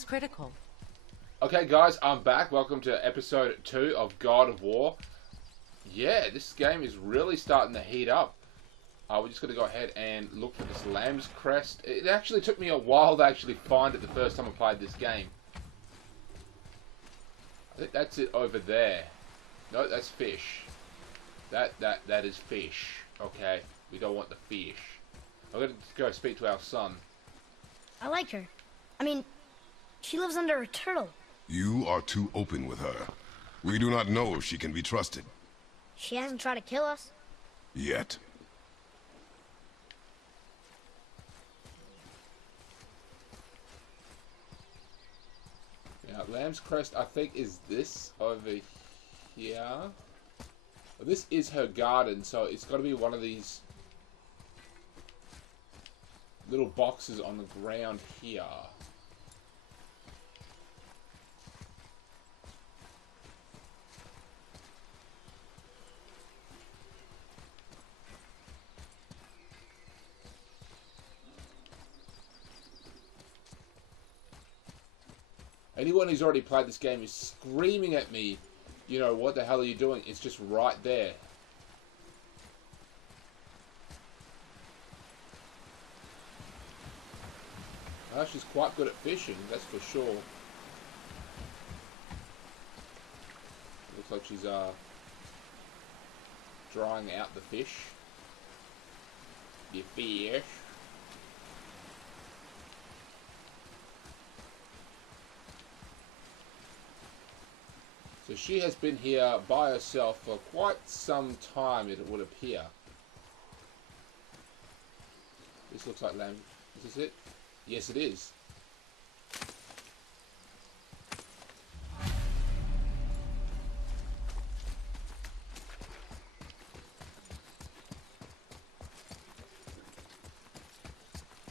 is critical. Okay, guys, I'm back. Welcome to episode 2 of God of War. Yeah, this game is really starting to heat up. We're just going to go ahead and look for this Lamb's Crest. It actually took me a while to actually find it the first time I played this game. I think that's it over there. No, that's fish. That is fish. Okay, we don't want the fish. I'm going to go speak to our son. I like her. I mean, she lives under a turtle. You are too open with her. We do not know if she can be trusted. She hasn't tried to kill us. Yet. Yeah, Lamb's Crest, I think, is this over here. Well, this is her garden, so it's got to be one of these little boxes on the ground here. Anyone who's already played this game is screaming at me, you know, what the hell are you doing? It's just right there. She's quite good at fishing, that's for sure. Looks like she's drying out the fish. The fish. So she has been here by herself for quite some time, it would appear. This looks like lamb. Is this it? Yes, it is.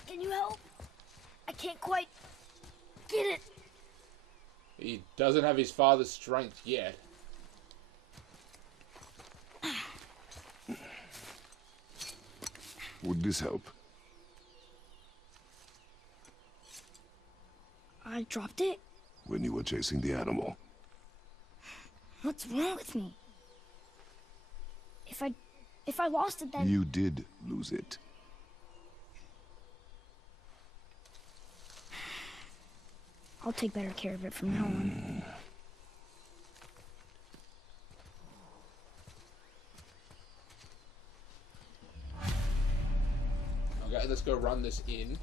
Can you help? I can't quite get it. He doesn't have his father's strength yet. Would this help? I dropped it? When you were chasing the animal. What's wrong with me? If I lost it, then... You did lose it. I'll take better care of it from now on. Okay, let's go run this in.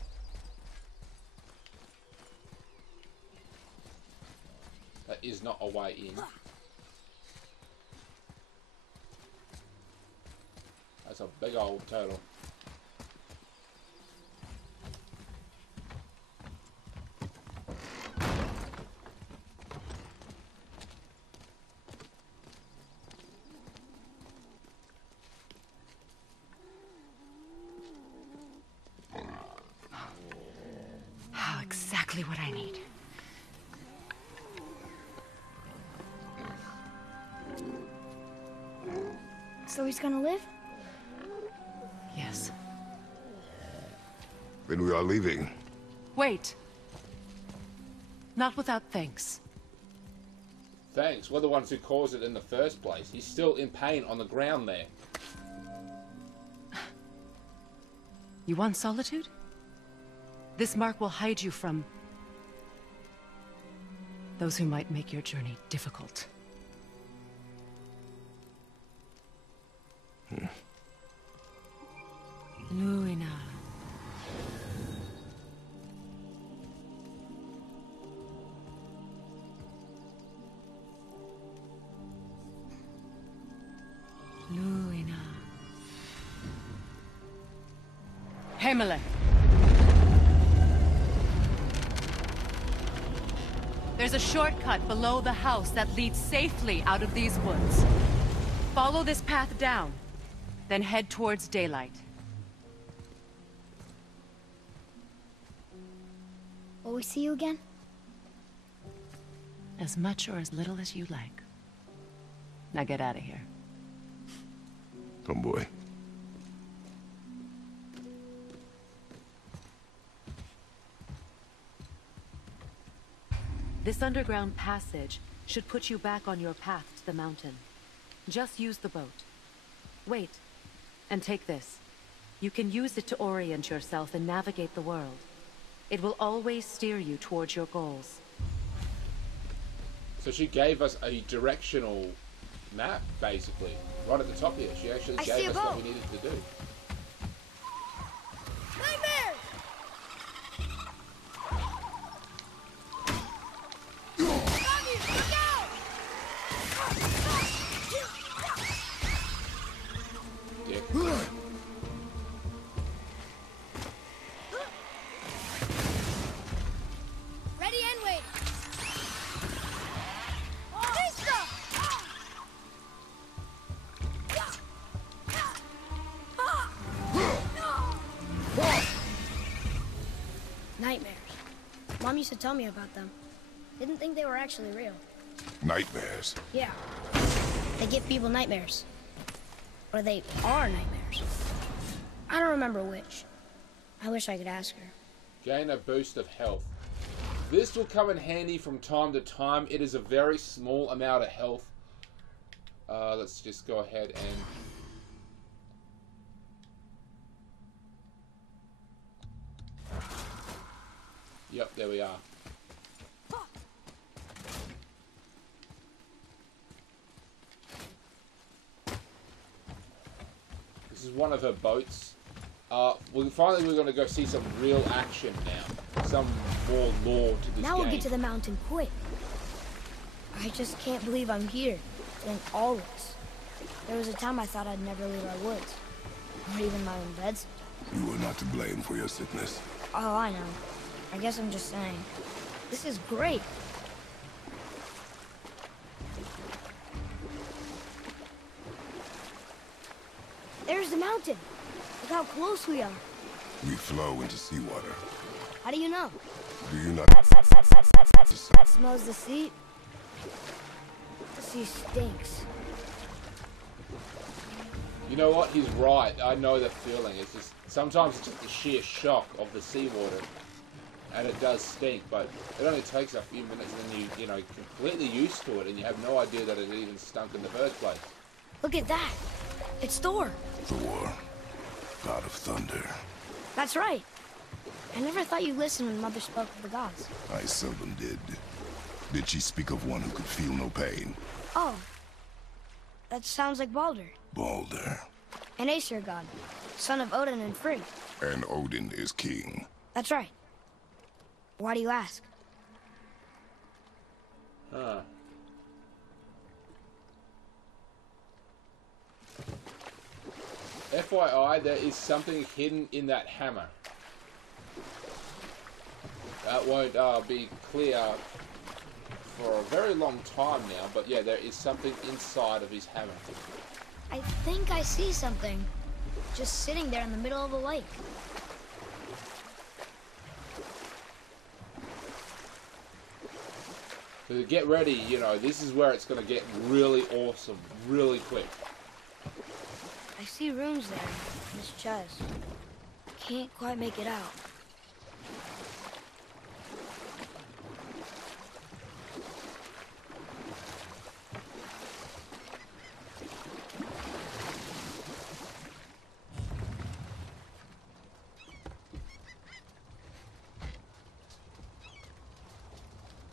That is not a way in. That's a big old turtle. Exactly what I need. So he's gonna live? Yes. Then we are leaving. Wait. Not without thanks. Thanks. We're the ones who caused it in the first place. He's still in pain on the ground there. You want solitude? This mark will hide you from those who might make your journey difficult. Luina. Luina. Himalay. There's a shortcut below the house that leads safely out of these woods. Follow this path down, then head towards daylight. Will we see you again? As much or as little as you like. Now get out of here. Come, boy. This underground passage should put you back on your path to the mountain. Just use the boat. Wait, and take this. You can use it to orient yourself and navigate the world. It will always steer you towards your goals. So she gave us a directional map, basically. Right at the top here. She actually gave us what we needed to do. Nightmare! Bobby, look out! Yeah. Ready and wait. Vista! Nightmares. Mom used to tell me about them. Didn't think they were actually real. Nightmares. Yeah. They give people nightmares. Or they are nightmares. I don't remember which. I wish I could ask her. Gain a boost of health. This will come in handy from time to time. It is a very small amount of health. Let's just go ahead and... Yep, there we are. This is one of her boats. Finally we're going to go see some real action now. Some more lore to this Now game. we'll get to the mountain quick. I just can't believe I'm here. And always. There was a time I thought I'd never leave our woods. Or even my own beds. You are not to blame for your sickness. Oh, I know. I guess I'm just saying. This is great. There's the mountain. Look how close we are. We flow into seawater. How do you know? Do you not? That smells the sea. The sea stinks. You know what? He's right. I know the feeling. It's just sometimes it's just the sheer shock of the seawater, and it does stink. But it only takes a few minutes, and then you know, completely used to it, and you have no idea that it even stunk in the first place. Look at that. It's Thor. Thor, god of thunder. That's right. I never thought you listened when Mother spoke of the gods. I seldom did. Did she speak of one who could feel no pain? Oh. That sounds like Baldur. Baldur. An Aesir god. Son of Odin and Frigg. And Odin is king. That's right. Why do you ask? Huh. FYI, there is something hidden in that hammer. That won't be clear for a very long time now, but yeah, there is something inside of his hammer. I think I see something. Just sitting there in the middle of a lake. So get ready, you know, this is where it's going to get really awesome, really quick. I see runes there in his chest. Can't quite make it out.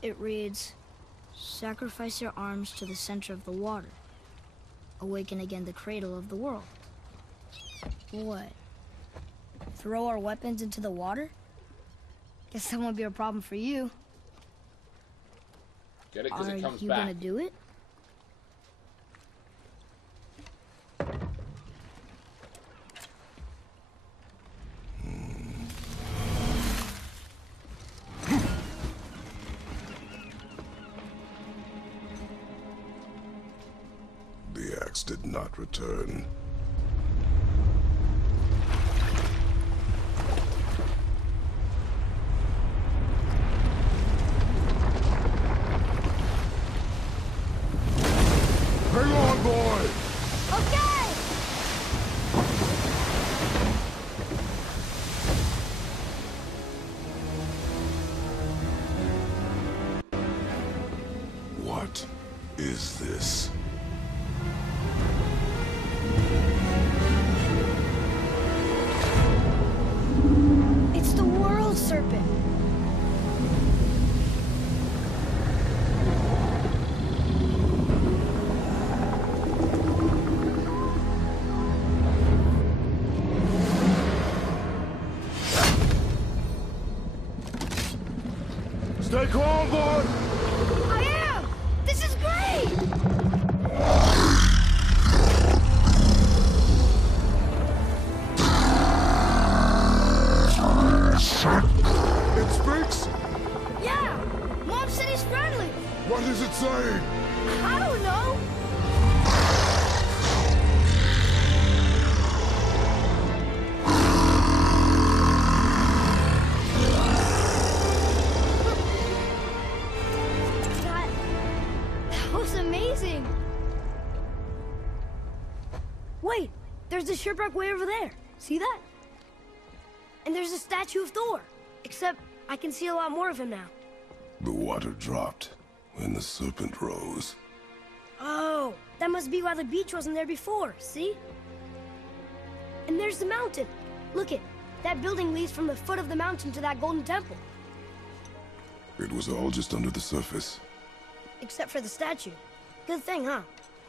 It reads, sacrifice your arms to the center of the water. Awaken again the cradle of the world. What? Throw our weapons into the water? Guess that won't be a problem for you. Get it? Because it comes Are you back. gonna do it? The axe did not return. Hang on, boy! Okay! What is this? It's the World Serpent. Stay calm, boy! I am! This is great! It speaks? Yeah! Mom said he's friendly! What is it saying? I don't know! That was amazing! Wait! There's a shipwreck way over there. See that? And there's a statue of Thor. Except I can see a lot more of him now. The water dropped when the serpent rose. Oh, that must be why the beach wasn't there before, see? And there's the mountain. Look it, that building leads from the foot of the mountain to that golden temple. It was all just under the surface. Except for the statue. Good thing, huh?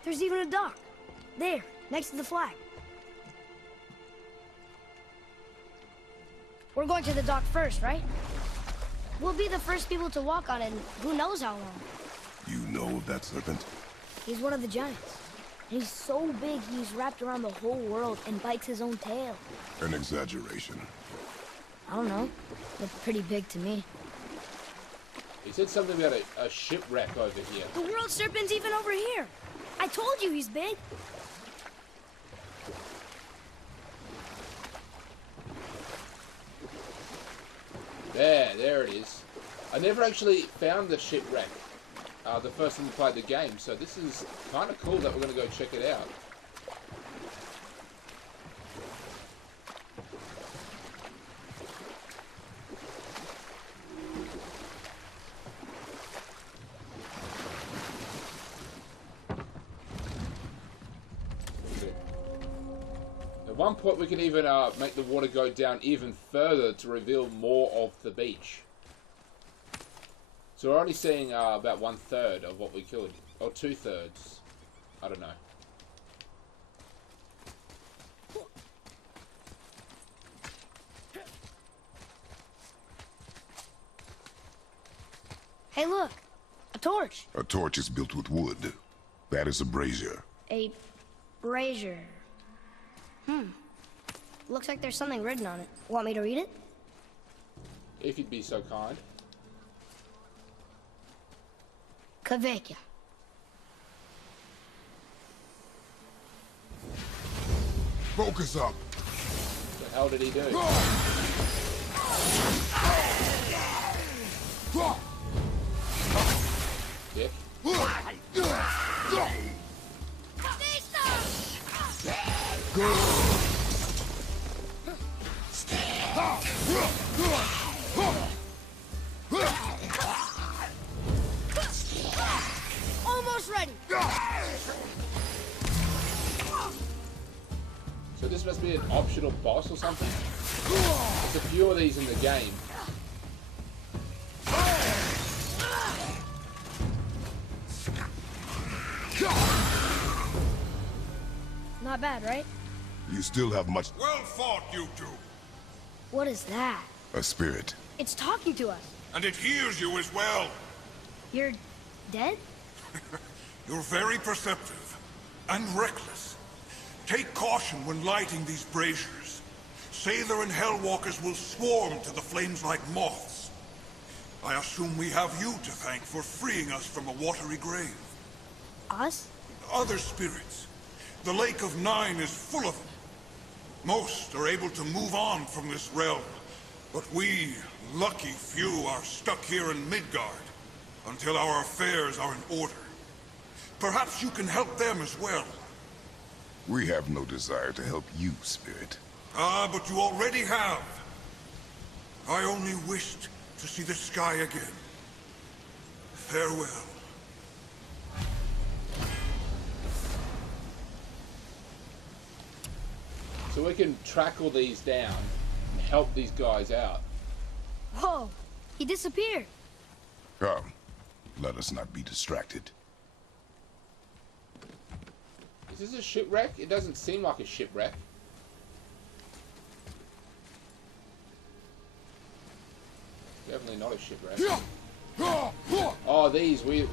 There's even a dock. There, next to the flag. We're going to the dock first, right? We'll be the first people to walk on it in who knows how long. You know of that serpent? He's one of the giants. He's so big he's wrapped around the whole world and bites his own tail. An exaggeration. I don't know. Looked pretty big to me. He said something about a shipwreck over here. The World Serpent's even over here. I told you he's big. There it is. I never actually found the shipwreck the first time we played the game, so this is kind of cool that we're going to go check it out. At one point we can even make the water go down even further to reveal more of the beach. So we're only seeing about 1/3 of what we killed. Or 2/3. I don't know. Hey, look. A torch. A torch is built with wood. That is a brazier. A brazier. Looks like there's something written on it. Want me to read it? If you'd be so kind. Kveikja. Focus up! What the hell did he do? Dick. Almost ready. So this must be an optional boss or something? There's a few of these in the game. Not bad, right? You still have much... Well fought, you two. What is that? A spirit. It's talking to us. And it hears you as well. You're dead? You're very perceptive and reckless. Take caution when lighting these braziers. Sailor and Hellwalkers will swarm to the flames like moths. I assume we have you to thank for freeing us from a watery grave. Us? Other spirits. The Lake of Nine is full of them. Most are able to move on from this realm, but we, lucky few, are stuck here in Midgard until our affairs are in order. Perhaps you can help them as well. We have no desire to help you, Spirit. Ah, but you already have. I only wished to see the sky again. Farewell. So we can track all these down and help these guys out. Whoa! He disappeared. Come, let us not be distracted. Is this a shipwreck? It doesn't seem like a shipwreck. Definitely not a shipwreck. Oh, these, we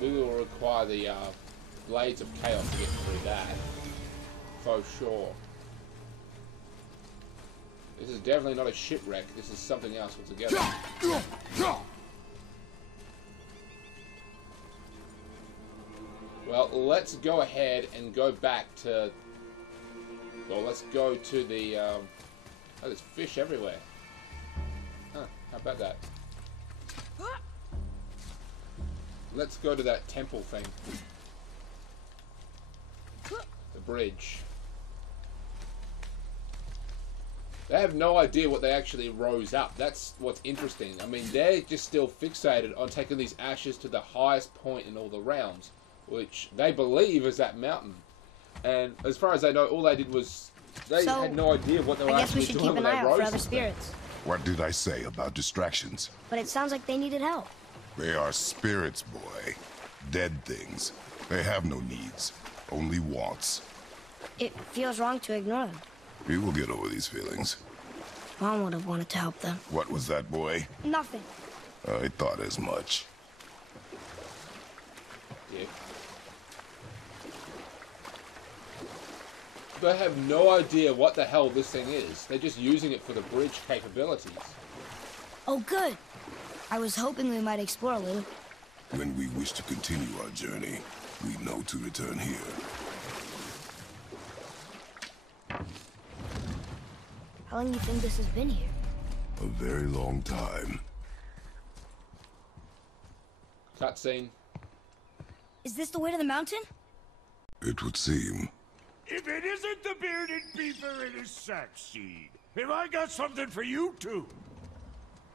will require the Blades of Chaos to get through that. For sure. This is definitely not a shipwreck. This is something else altogether. Well, let's go ahead and go back to... Well, let's go to the... Oh, there's fish everywhere. Huh, how about that? Let's go to that temple thing. The bridge. They have no idea what they actually rose up. That's what's interesting. I mean, they're just still fixated on taking these ashes to the highest point in all the realms, which they believe is that mountain. And as far as they know, all they did was... They had no idea what they were actually doing. I guess we should keep an eye out for other spirits. What did I say about distractions? But it sounds like they needed help. They are spirits, boy. Dead things. They have no needs, only wants. It feels wrong to ignore them. We will get over these feelings. Mom would have wanted to help them. What was that, boy? Nothing. I thought as much. Yeah. They have no idea what the hell this thing is. They're just using it for the bridge capabilities. Oh, good. I was hoping we might explore a little. When we wish to continue our journey, we know to return here. How long do you think this has been here? A very long time. Cutscene. Is this the way to the mountain? It would seem. If it isn't the bearded beaver, it is Sackseed. Have I got something for you too?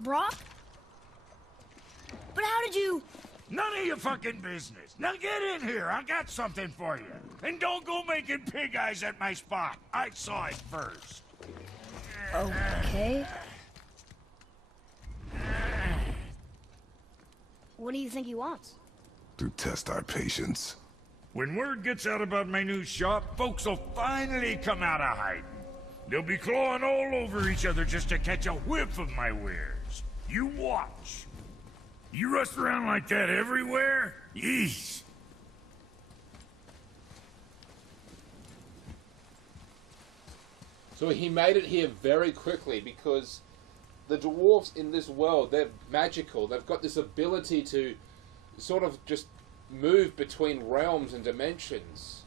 Brock? But how did you... None of your fucking business. Now get in here. I got something for you. And don't go making pig eyes at my spot. I saw it first. Okay. What do you think he wants? To test our patience. When word gets out about my new shop, folks will finally come out of hiding. They'll be clawing all over each other just to catch a whiff of my wares. You watch. You rust around like that everywhere? Yeesh. So he made it here very quickly because the dwarves in this world, they're magical. They've got this ability to sort of just move between realms and dimensions.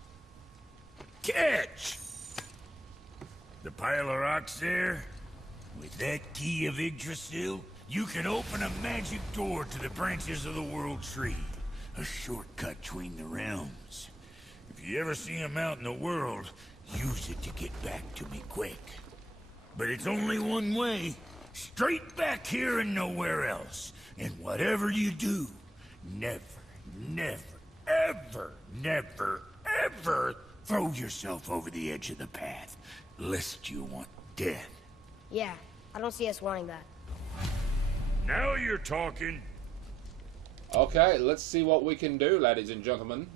Catch! The pile of rocks there? With that key of Yggdrasil, you can open a magic door to the branches of the World Tree. A shortcut between the realms. If you ever see him out in the world, use it to get back to me quick. But it's only one way. Straight back here and nowhere else. And whatever you do, never, ever throw yourself over the edge of the path, lest you want death. Yeah, I don't see us wanting that. Now you're talking. Okay, let's see what we can do, ladies and gentlemen.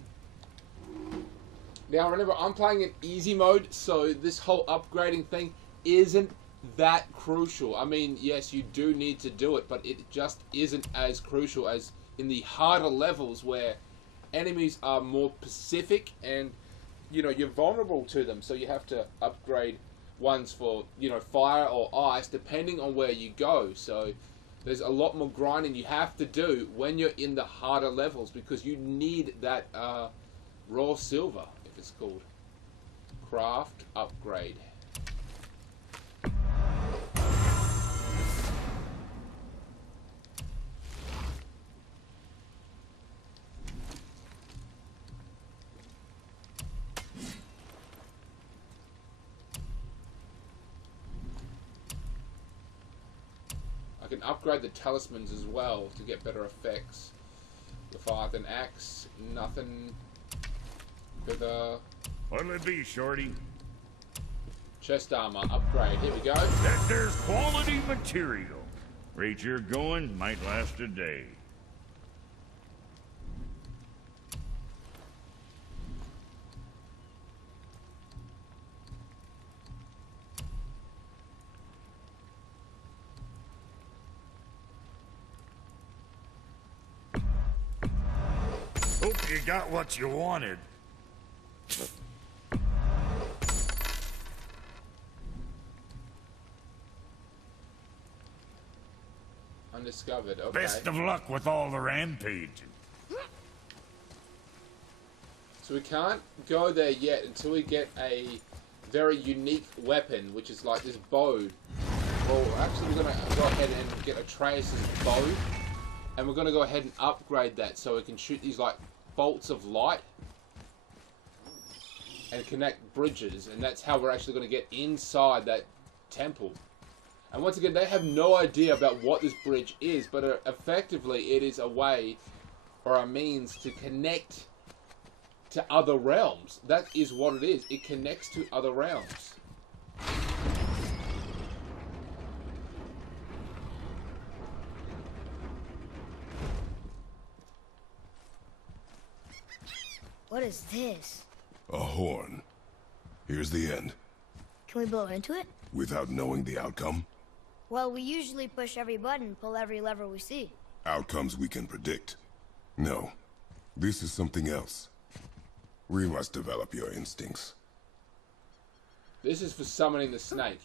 Now remember, I'm playing in easy mode, so this whole upgrading thing isn't that crucial. I mean, yes, you do need to do it, but it just isn't as crucial as in the harder levels where enemies are more specific and, you know, you're vulnerable to them, so you have to upgrade ones for, you know, fire or ice, depending on where you go. So there's a lot more grinding you have to do when you're in the harder levels because you need that raw silver, if it's called. Craft upgrade. I can upgrade the talismans as well to get better effects. Leviathan axe, nothing. What'll it be, Shorty? Chest armor upgrade. Here we go. That there's quality material. Rate you're going might last a day. Hope you got what you wanted. Undiscovered. Okay. Best of luck with all the rampaging. So we can't go there yet until we get a very unique weapon, which is like this bow. Well, actually, we're going to go ahead and get Atreus' bow. And we're going to go ahead and upgrade that so we can shoot these like bolts of light and connect bridges. And that's how we're actually going to get inside that temple. And once again, they have no idea about what this bridge is, but effectively it is a way or a means to connect to other realms. That is what it is. It connects to other realms. What is this? A horn. Here's the end. Can we blow into it? Without knowing the outcome, Well, we usually push every button, pull every lever we see. outcomes we can predict. No, this is something else. We must develop your instincts. This is for summoning the snake.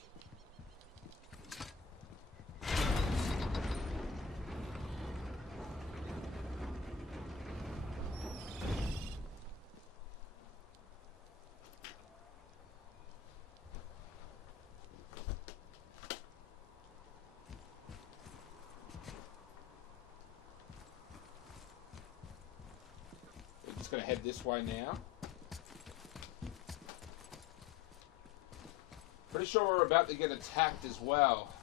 We're just going to head this way now. Pretty sure we're about to get attacked as well.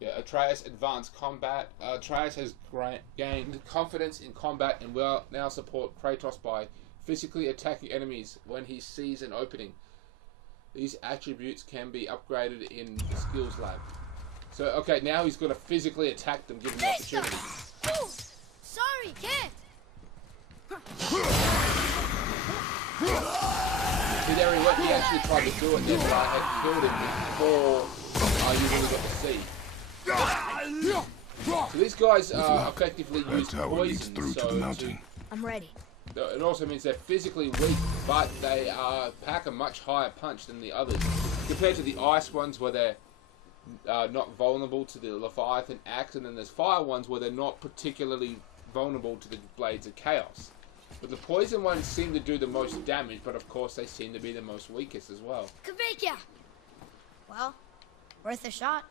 Yeah, Atreus advanced combat. Atreus has gained confidence in combat and will now support Kratos by physically attacking enemies when he sees an opening. These attributes can be upgraded in the skills lab. So, okay, now he's going to physically attack them, given the opportunity. Sorry, kid! See, there he went. He actually tried to do it then, but I had killed him before you really got to see. So these guys effectively use That's how it leads poison. through to the mountain. I'm ready. It also means they're physically weak, but they pack a much higher punch than the others. Compared to the ice ones where they're not vulnerable to the Leviathan axe, and then there's fire ones where they're not particularly vulnerable to the Blades of Chaos. But the poison ones seem to do the most damage, but of course they seem to be the most weakest as well. Kavika! Well, worth a shot.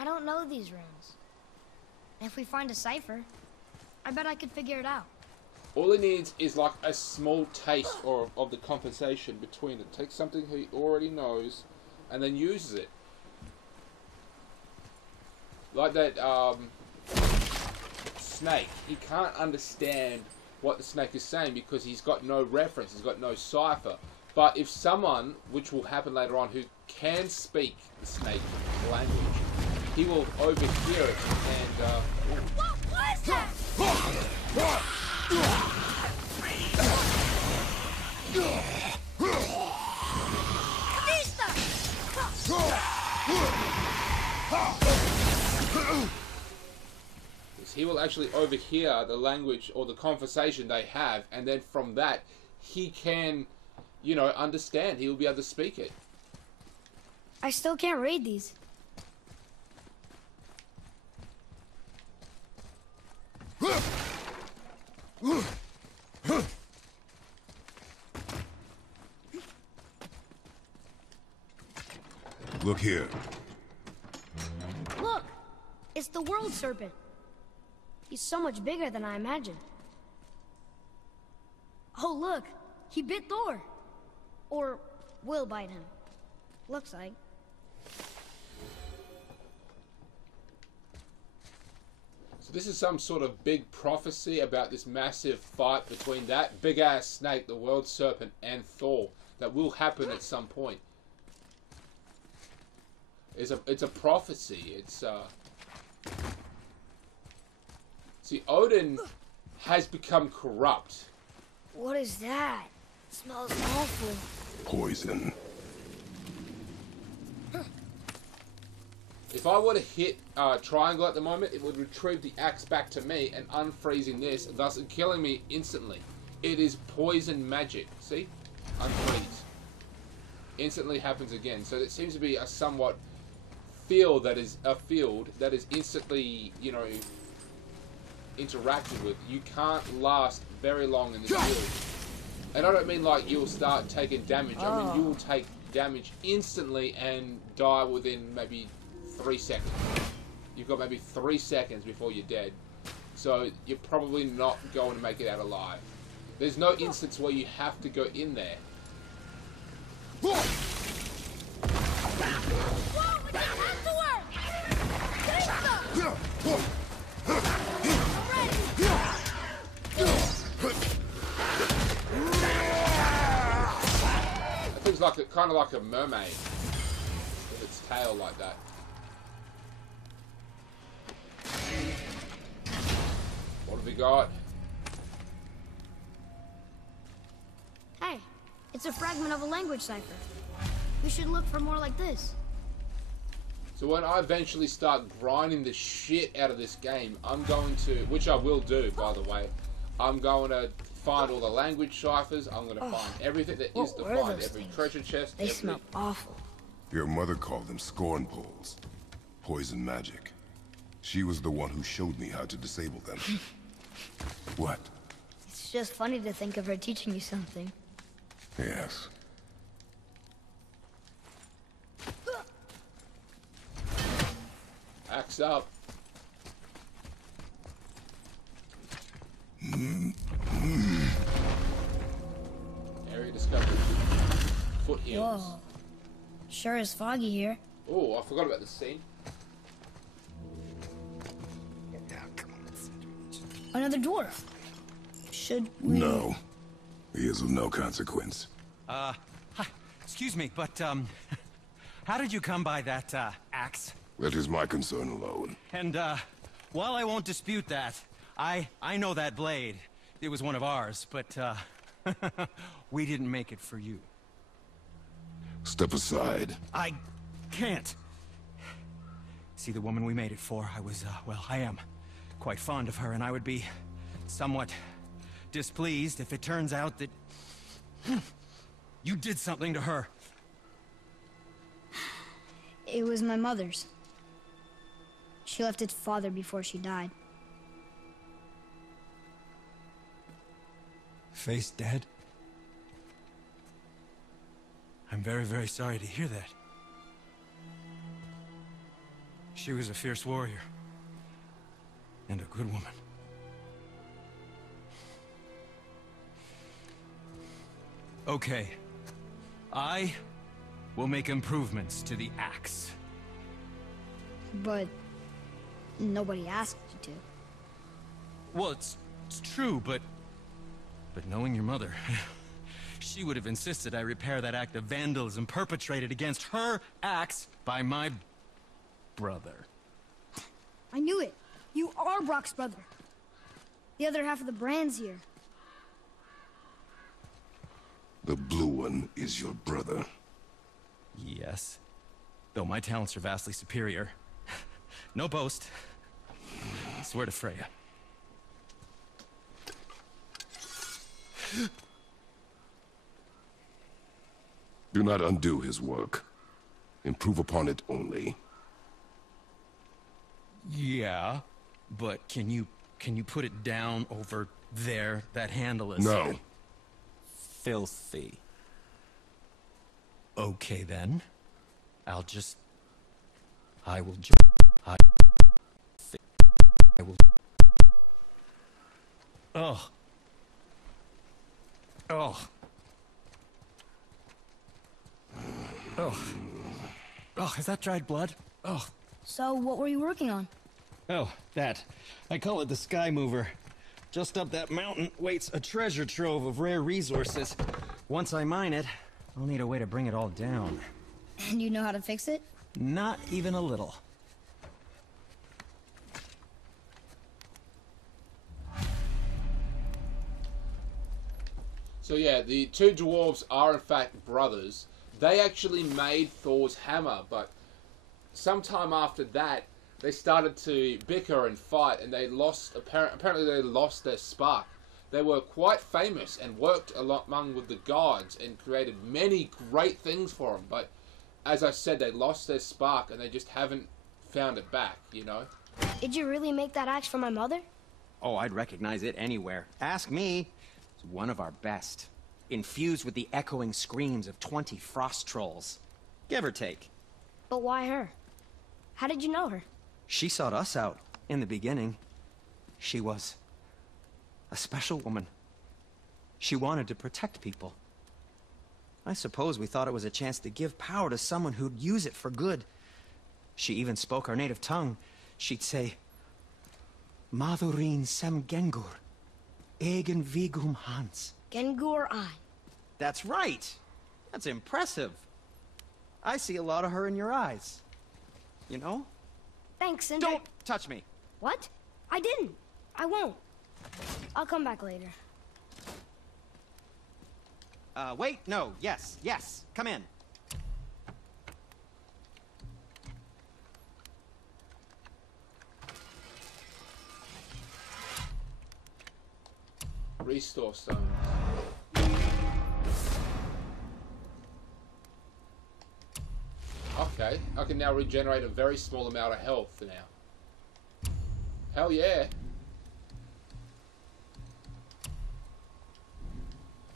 I don't know these runes. If we find a cipher, I bet I could figure it out. All he needs is like a small taste of the compensation between it. Take something he already knows and then uses it. Like that snake. He can't understand what the snake is saying because he's got no reference, he's got no cipher. But if someone, which will happen later on, who can speak the snake language, he will overhear it and... What is that? He will actually overhear the language or the conversation they have, and then from that, he can, you know, understand. He will be able to speak it. I still can't read these. Look here. Look! It's the World Serpent. He's so much bigger than I imagined. Oh, look! He bit Thor! Or will bite him. Looks like. So this is some sort of big prophecy about this massive fight between that big-ass snake, the world serpent, and Thor that will happen at some point. It's a prophecy. It's See, Odin has become corrupt. What is that? It smells awful. Poison. If I were to hit triangle at the moment, it would retrieve the axe back to me and unfreezing this, thus killing me instantly. It is poison magic. See? Unfreeze. Instantly happens again. So it seems to be a somewhat field that is instantly, you know, interacted with. You can't last very long in this field. And I don't mean like you'll start taking damage. I mean you will take damage instantly and die within maybe 3 seconds. You've got maybe 3 seconds before you're dead. So you're probably not going to make it out alive. There's no instance where you have to go in there. Whoa, we got have to work! That thing's like kind of like a mermaid with its tail like that. What have we got? Hey, it's a fragment of a language cipher. We should look for more like this. So when I eventually start grinding the shit out of this game, I'm going to, which I will do, by the way, I'm going to find all the language ciphers. I'm going to find everything that is to find, every treasure chest. They smell awful. Your mother called them scorn poles. Poison magic. She was the one who showed me how to disable them. What? It's just funny to think of her teaching you something. Yes. Axe up. Area discovered. Foothills. Whoa. Sure is foggy here. Oh, I forgot about this scene. Another dwarf. Should we... No. He is of no consequence. Hi. Excuse me, but, how did you come by that, axe? That is my concern alone. And, while I won't dispute that, I know that blade. It was one of ours, but, we didn't make it for you. Step aside. I can't. See, the woman we made it for, I was, well, I am quite fond of her, and I would be somewhat displeased if it turns out that you did something to her. It was my mother's. She left its father before she died. Face dead? I'm very, very sorry to hear that. She was a fierce warrior. And a good woman. Okay. I will make improvements to the axe. But nobody asked you to. Well, it's true, but knowing your mother, she would have insisted I repair that act of vandalism perpetrated against her axe by my brother. I knew it. You are Brock's brother. The other half of the brand's here. The blue one is your brother. Yes. Though my talents are vastly superior. No boast. I swear to Freya. Do not undo his work. Improve upon it only. Yeah, but can you put it down over there? That handle is No. filthy. Okay then. I will I will. Oh. Oh. Oh. Oh, is that dried blood? Oh. So, what were you working on? Oh, that. I call it the Sky Mover. Just up that mountain waits a treasure trove of rare resources. Once I mine it, I'll need a way to bring it all down. And you know how to fix it? Not even a little. So yeah, the two dwarves are in fact brothers. They actually made Thor's hammer, but sometime after that, they started to bicker and fight, and they lost. Apparently, they lost their spark. They were quite famous and worked a lot among with the gods and created many great things for them. But as I said, they lost their spark, and they just haven't found it back. You know. Did you really make that axe for my mother? Oh, I'd recognize it anywhere. Ask me. It's one of our best. Infused with the echoing screams of 20 frost trolls. Give or take. But why her? How did you know her? She sought us out in the beginning. She was a special woman. She wanted to protect people. I suppose we thought it was a chance to give power to someone who'd use it for good. She even spoke our native tongue. She'd say, Madurin sem Gengur, egen vigum Hans. Gengur I. That's right. That's impressive. I see a lot of her in your eyes. You know? Thanks, and Don't touch me. What? I didn't. I won't. I'll come back later. Wait, no, yes, come in. Restore stones. Okay, I can now regenerate a very small amount of health now. Hell yeah.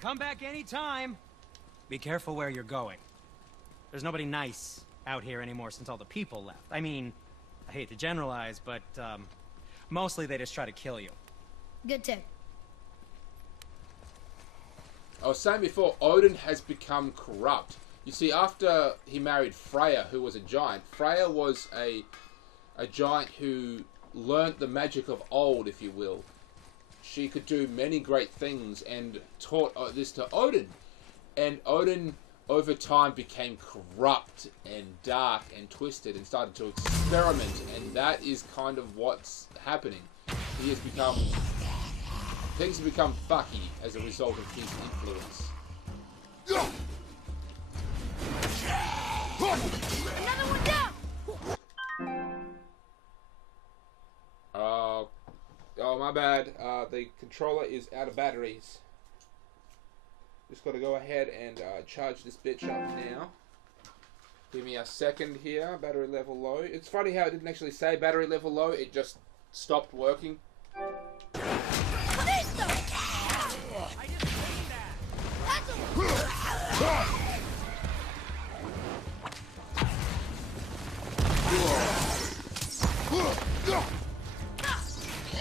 Come back anytime. Be careful where you're going. There's nobody nice out here anymore since all the people left. I mean, I hate to generalize, but, mostly they just try to kill you. Good tip. I was saying before, Odin has become corrupt. You see, after he married Freya, who was a giant, Freya was a giant who learnt the magic of old, if you will. She could do many great things and taught this to Odin. And Odin, over time, became corrupt and dark and twisted and started to experiment. And that is kind of what's happening. He has become... Things have become fucky as a result of his influence. Another one down! Oh, my bad. The controller is out of batteries. Just got to go ahead and charge this bitch up now. Give me a second here. Battery level low. It's funny how it didn't actually say battery level low. It just stopped working.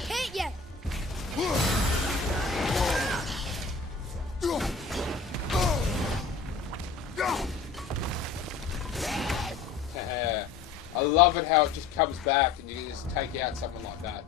Hit yet? I love it how it just comes back and you can just take out someone like that.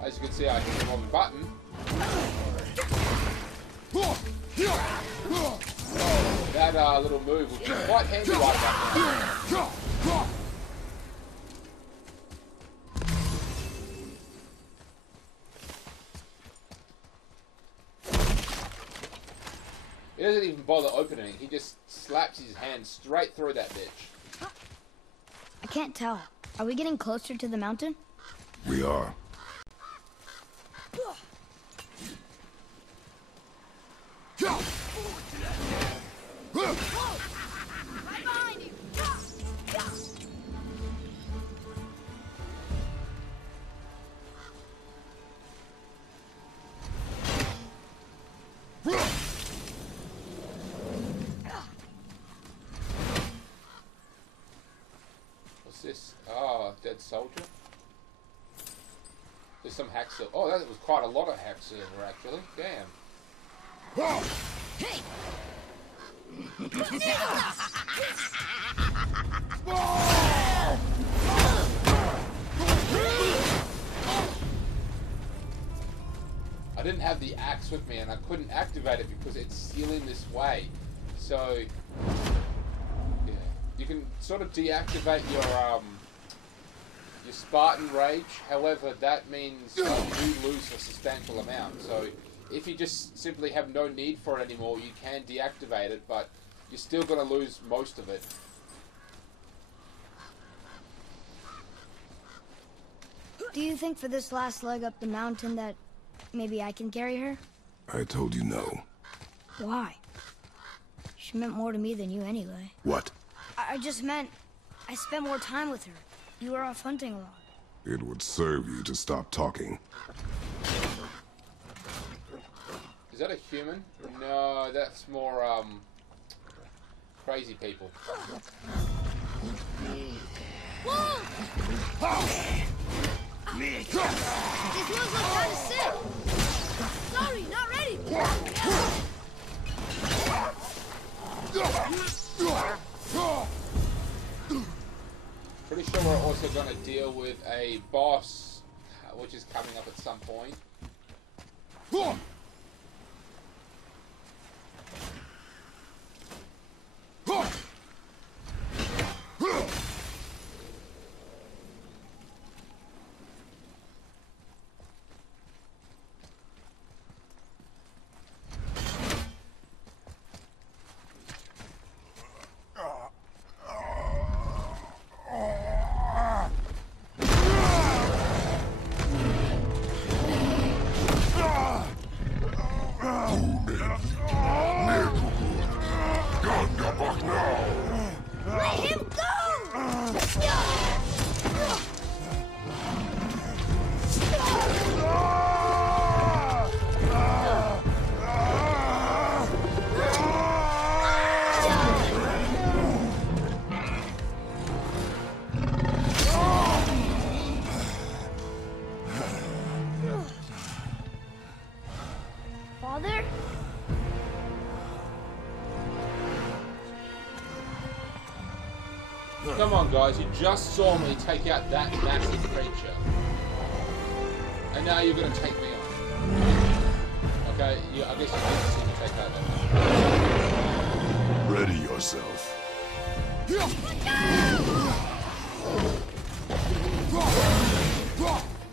As you can see, I hit him on the button. That little move will be quite handy right about now. He doesn't even bother opening. He just slaps his hand straight through that bitch. I can't tell. Are we getting closer to the mountain? We are. Right behind you! What's this? Oh, dead soldier. There's some hack silver. Oh, that was quite a lot of hack silver, actually. Damn. Hey! I didn't have the axe with me, and I couldn't activate it because it's still in this way. So, yeah, you can sort of deactivate your Spartan Rage. However, that means you lose a substantial amount. So, if you just simply have no need for it anymore, you can deactivate it, but you're still going to lose most of it. Do you think for this last leg up the mountain that maybe I can carry her? I told you no. Why? She meant more to me than you anyway. What? I just meant I spent more time with her. You were off hunting a lot. It would serve you to stop talking. Is that a human? No, that's more, crazy people. Whoa! These moves look kind of sick. Sorry, not ready. Pretty sure we're also going to deal with a boss, which is coming up at some point. Let him go! Father? Come on, guys, you just saw me take out that massive creature. And now you're going to take me on. Okay, I guess you didn't see me take that one. Ready yourself.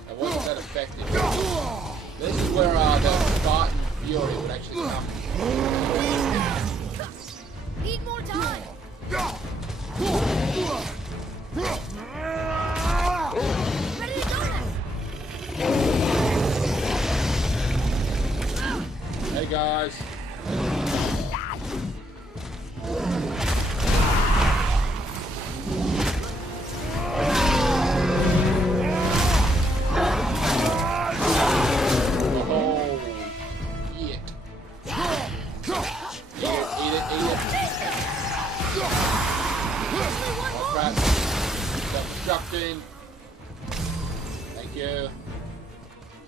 And wasn't that effective? This is where the Spartan Fury would actually come. Need more time! Ready to go now! Hey, guys. Self-destructing. Thank you.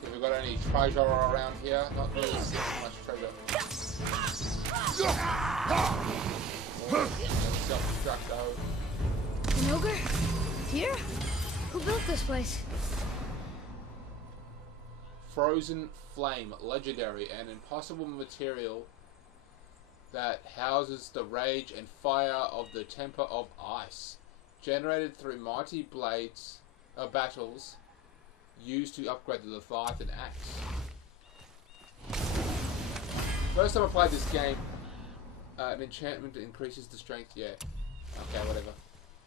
So we've got any treasure around here? Not really seeing much treasure. Self-destruct though. An ogre? Here? Who built this place? Frozen Flame, legendary and impossible material that houses the rage and fire of the Temper of Ice. Generated through mighty blades battles used to upgrade the Leviathan axe. First time I played this game, an enchantment increases the strength. Yeah, okay, whatever.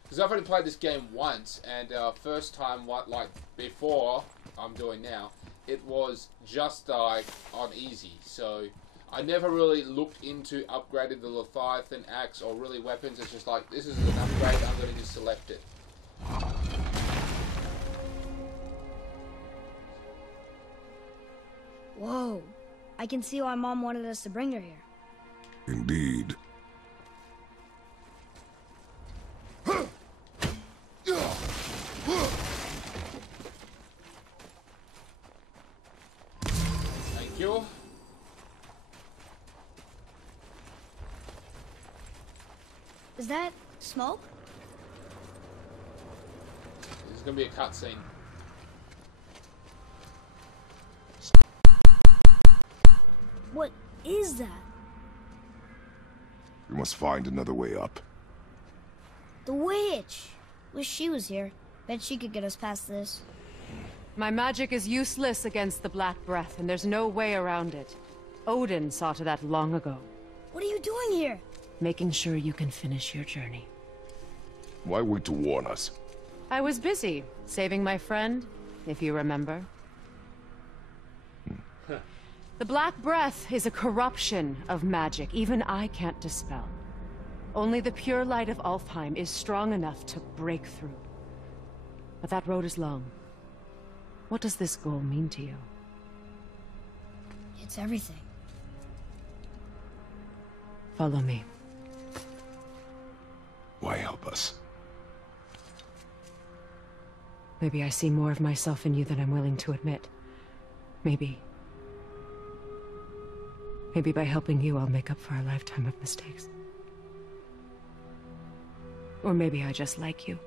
Because I've only played this game once, and first time, like before I'm doing now, it was just like on easy. So I never really looked into upgrading the Leviathan axe or really weapons. It's just like, this is an upgrade, I'm going to just select it. Whoa. I can see why Mom wanted us to bring her here. Indeed. that smoke? This is gonna be a cutscene. What is that? We must find another way up. The witch! Wish she was here. Bet she could get us past this. My magic is useless against the Black Breath, and there's no way around it. Odin saw to that long ago. What are you doing here? Making sure you can finish your journey. Why wait to warn us? I was busy, saving my friend, if you remember. The Black Breath is a corruption of magic even I can't dispel. Only the pure light of Alfheim is strong enough to break through. But that road is long. What does this goal mean to you? It's everything. Follow me. Why help us? Maybe I see more of myself in you than I'm willing to admit. Maybe by helping you, I'll make up for a lifetime of mistakes. Or maybe I just like you.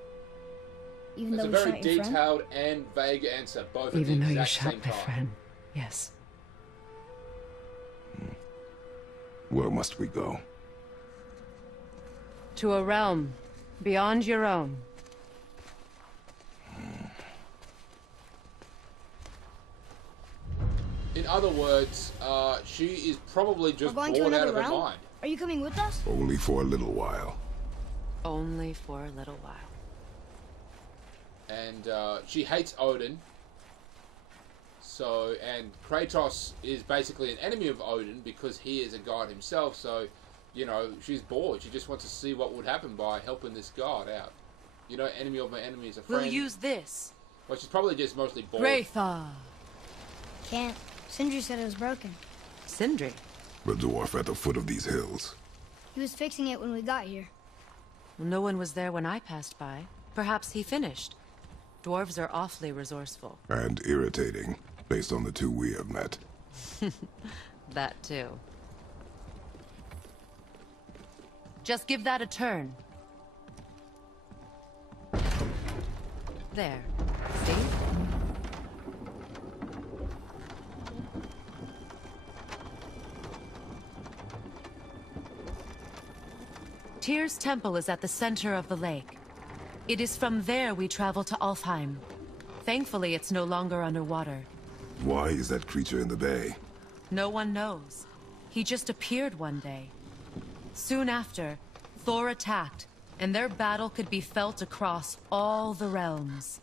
Even It's though a we very shot your friend? detailed and vague answer, both Even at though the you exact shot same my time. friend. Yes. Where must we go? To a realm beyond your own. In other words, she is probably We're just going to bored out another of her realm? mind. Are you coming with us? Only for a little while. Only for a little while. And she hates Odin. So, and Kratos is basically an enemy of Odin because he is a god himself. So, you know, she's bored. She just wants to see what would happen by helping this god out. You know, enemy of my enemy is a friend. We'll use this. Well, she's probably just mostly bored. Graytha. Can't. Sindri said it was broken. Sindri. The dwarf at the foot of these hills. He was fixing it when we got here. No one was there when I passed by. Perhaps he finished. Dwarves are awfully resourceful. And irritating, based on the two we have met. That too. Just give that a turn. There. See? Tyr's temple is at the center of the lake. It is from there we travel to Alfheim. Thankfully, it's no longer underwater. Why is that creature in the bay? No one knows. He just appeared one day. Soon after, Thor attacked, and their battle could be felt across all the realms.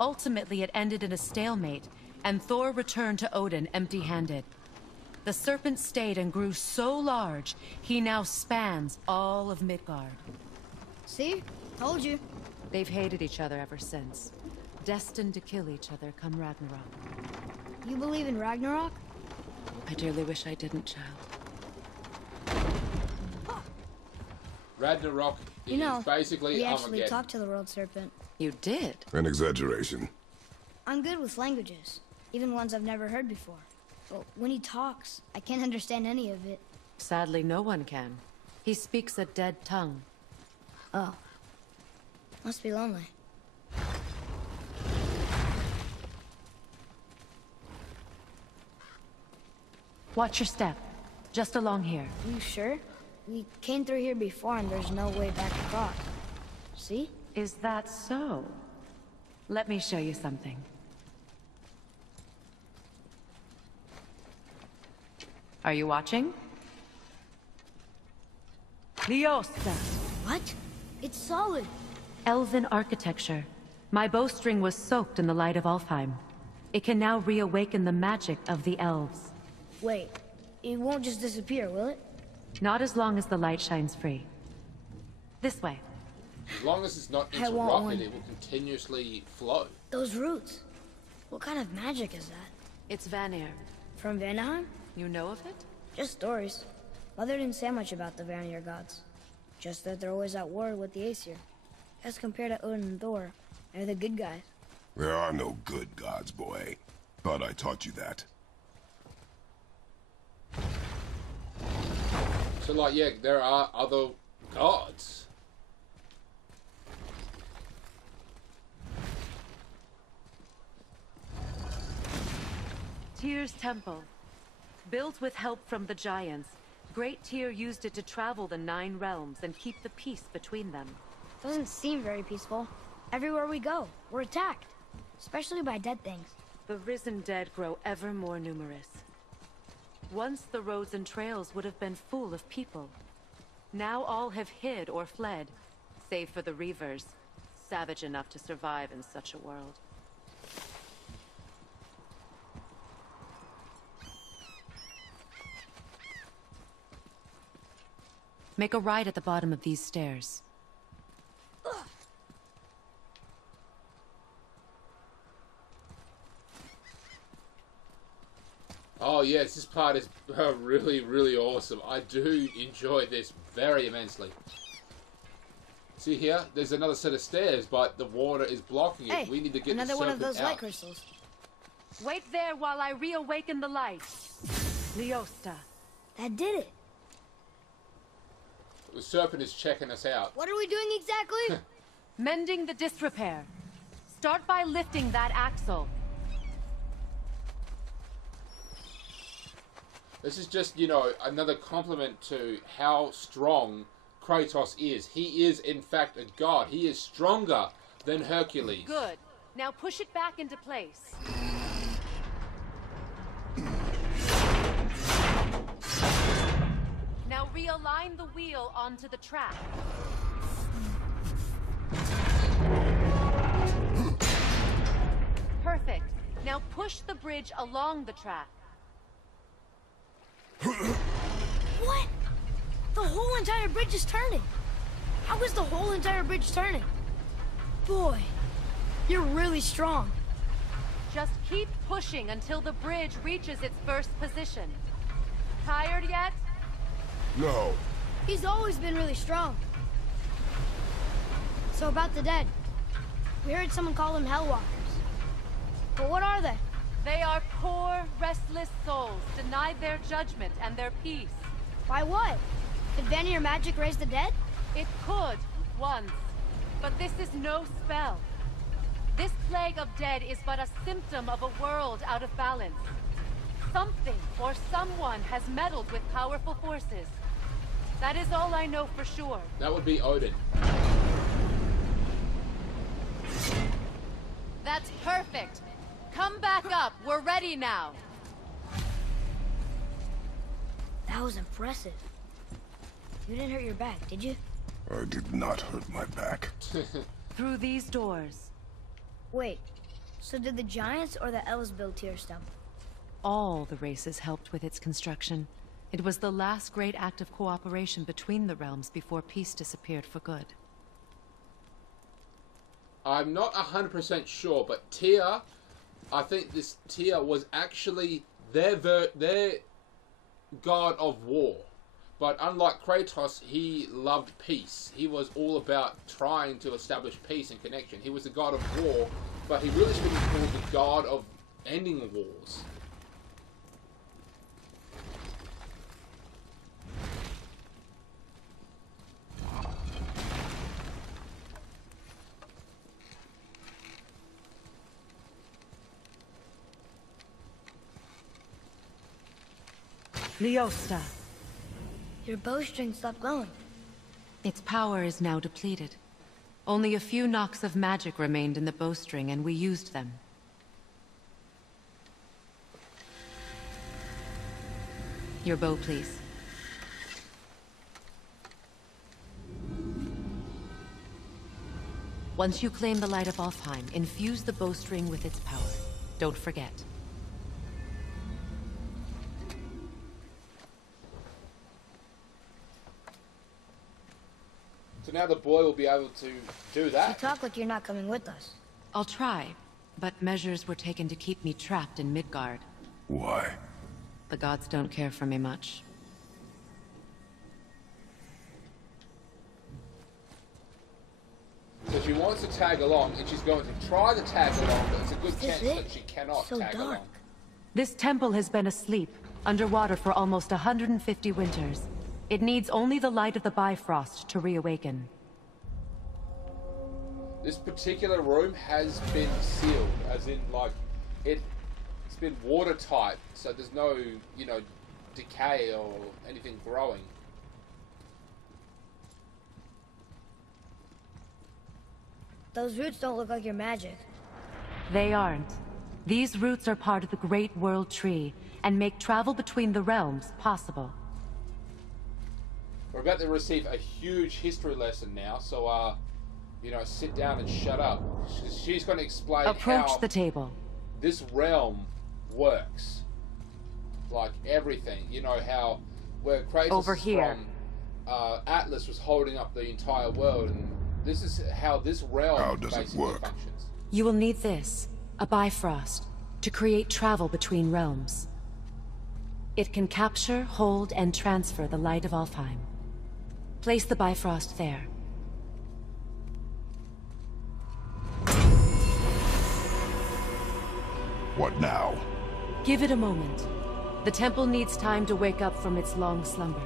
Ultimately, it ended in a stalemate, and Thor returned to Odin empty-handed. The serpent stayed and grew so large, he now spans all of Midgard. See? Told you. They've hated each other ever since. Destined to kill each other come Ragnarok. You believe in Ragnarok? I dearly wish I didn't, child. Ragnarok is You know, basically we actually Armageddon. talked to the world serpent. You did? An exaggeration. I'm good with languages, even ones I've never heard before. But when he talks, I can't understand any of it. Sadly, no one can. He speaks a dead tongue. Oh. Must be lonely. Watch your step. Just along here. You sure? We came through here before and there's no way back across. See? Is that so? Let me show you something. Are you watching? Liosta. What? It's solid. Elven architecture. My bowstring was soaked in the light of Alfheim. It can now reawaken the magic of the elves. Wait, it won't just disappear, will it? Not as long as the light shines free. This way. As long as it's not I want one. interrupted, it will continuously flow. Those roots. What kind of magic is that? It's Vanir. From Vanaheim? You know of it? Just stories. Mother didn't say much about the Vanir gods. Just that they're always at war with the Aesir. As compared to Odin and Thor, they're the good guys. There are no good gods, boy. Thought I taught you that. So, like, yeah, there are other gods. Tyr's temple. Built with help from the giants, Great Tyr used it to travel the 9 realms and keep the peace between them. Doesn't seem very peaceful. Everywhere we go, we're attacked. Especially by dead things. The risen dead grow ever more numerous. Once the roads and trails would have been full of people. Now all have hid or fled, save for the Reavers, savage enough to survive in such a world. Make a right at the bottom of these stairs. Oh yes, this part is really, really awesome. I do enjoy this very immensely. See here, there's another set of stairs, but the water is blocking it. Hey, We need to get another the one of serpent those out. light crystals. Wait there while I reawaken the light. Leosta. That did it. The serpent is checking us out. What are we doing exactly? Mending the disrepair. Start by lifting that axle. This is just, you know, another compliment to how strong Kratos is. He is, in fact, a god. He is stronger than Hercules. Good. Now push it back into place. Now realign the wheel onto the track. Perfect. Now push the bridge along the track. What? The whole entire bridge is turning. How is the whole entire bridge turning? Boy, you're really strong. Just keep pushing until the bridge reaches its first position. Tired yet? No. He's always been really strong. So about the dead. We heard someone call them Hellwalkers. But what are they? They are poor, restless souls, denied their judgment and their peace. By what? Could Vanir magic raise the dead? It could, once. But this is no spell. This plague of dead is but a symptom of a world out of balance. Something or someone has meddled with powerful forces. That is all I know for sure. That would be Odin. That's perfect. Come back up. We're ready now. That was impressive. You didn't hurt your back, did you? I did not hurt my back. Through these doors. Wait, so did the Giants or the Elves build Tyr's temple? All the races helped with its construction. It was the last great act of cooperation between the realms before peace disappeared for good. I'm not 100% sure, but Tyr, I think this Tyr was actually their god of war. But unlike Kratos, he loved peace. He was all about trying to establish peace and connection. He was the god of war, but he really should be called the god of ending wars. Leosta. Your bowstring stopped glowing. Its power is now depleted. Only a few knocks of magic remained in the bowstring, and we used them. Your bow, please. Once you claim the Light of Alfheim, infuse the bowstring with its power. Don't forget. So now the boy will be able to do You that. talk like you're not coming with us. I'll try, but measures were taken to keep me trapped in Midgard. Why? The gods don't care for me much. So she wants to tag along, and she's going to try to tag along, but it's a good Is this chance it? that she cannot So tag dark. along. This temple has been asleep, underwater for almost 150 winters. It needs only the light of the Bifrost to reawaken. This particular room has been sealed, as in, like, it It's been watertight, so there's no, you know, decay or anything growing. Those roots don't look like your magic. They aren't. These roots are part of the Great World Tree and make travel between the realms possible. We're about to receive a huge history lesson now, so, you know, sit down and shut up. She's going to explain Approach how the table. this realm works. Like everything, you know, how where Kratos Over is here. from, Atlas was holding up the entire world, and this is how this realm How does it basically work? functions. You will need this, a Bifrost, to create travel between realms. It can capture, hold, and transfer the light of Alfheim. Place the Bifrost there. What now? Give it a moment. The temple needs time to wake up from its long slumber.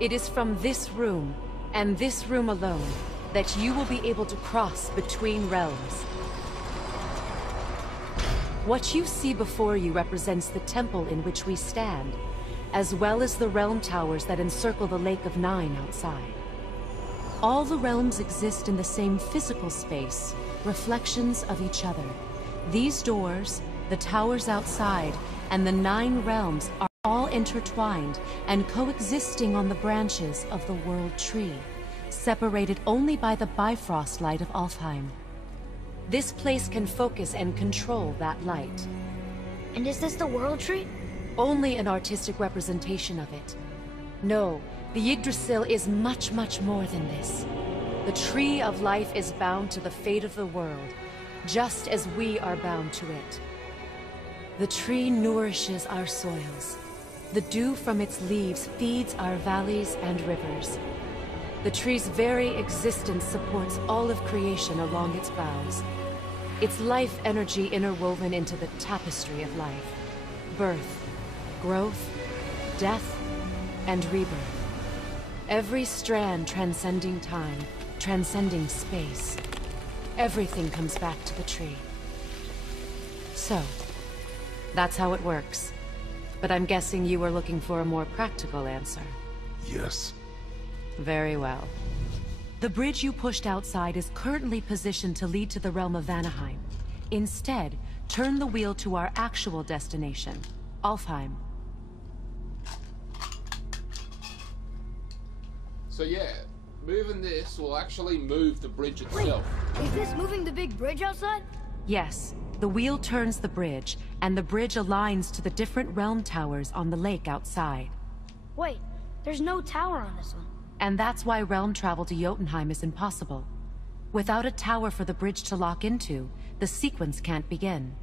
It is from this room, and this room alone, that you will be able to cross between realms. What you see before you represents the temple in which we stand, as well as the realm towers that encircle the Lake of Nine outside. All the realms exist in the same physical space, reflections of each other. These doors, the towers outside, and the 9 realms are all intertwined and coexisting on the branches of the World Tree, separated only by the Bifrost light of Alfheim. This place can focus and control that light. And is this the World Tree? Only an artistic representation of it. No, the Yggdrasil is much, much more than this. The Tree of Life is bound to the fate of the world, just as we are bound to it. The tree nourishes our soils. The dew from its leaves feeds our valleys and rivers. The tree's very existence supports all of creation along its boughs. Its life energy interwoven into the tapestry of life. Birth, growth, death, and rebirth. Every strand transcending time, transcending space. Everything comes back to the tree. So, that's how it works. But I'm guessing you were looking for a more practical answer. Yes. Very well. The bridge you pushed outside is currently positioned to lead to the realm of Vanaheim. Instead, turn the wheel to our actual destination, Alfheim. So yeah, moving this will actually move the bridge itself. Is this moving the big bridge outside? Yes, the wheel turns the bridge, and the bridge aligns to the different realm towers on the lake outside. Wait, there's no tower on this one. And that's why realm travel to Jotunheim is impossible. Without a tower for the bridge to lock into, the sequence can't begin.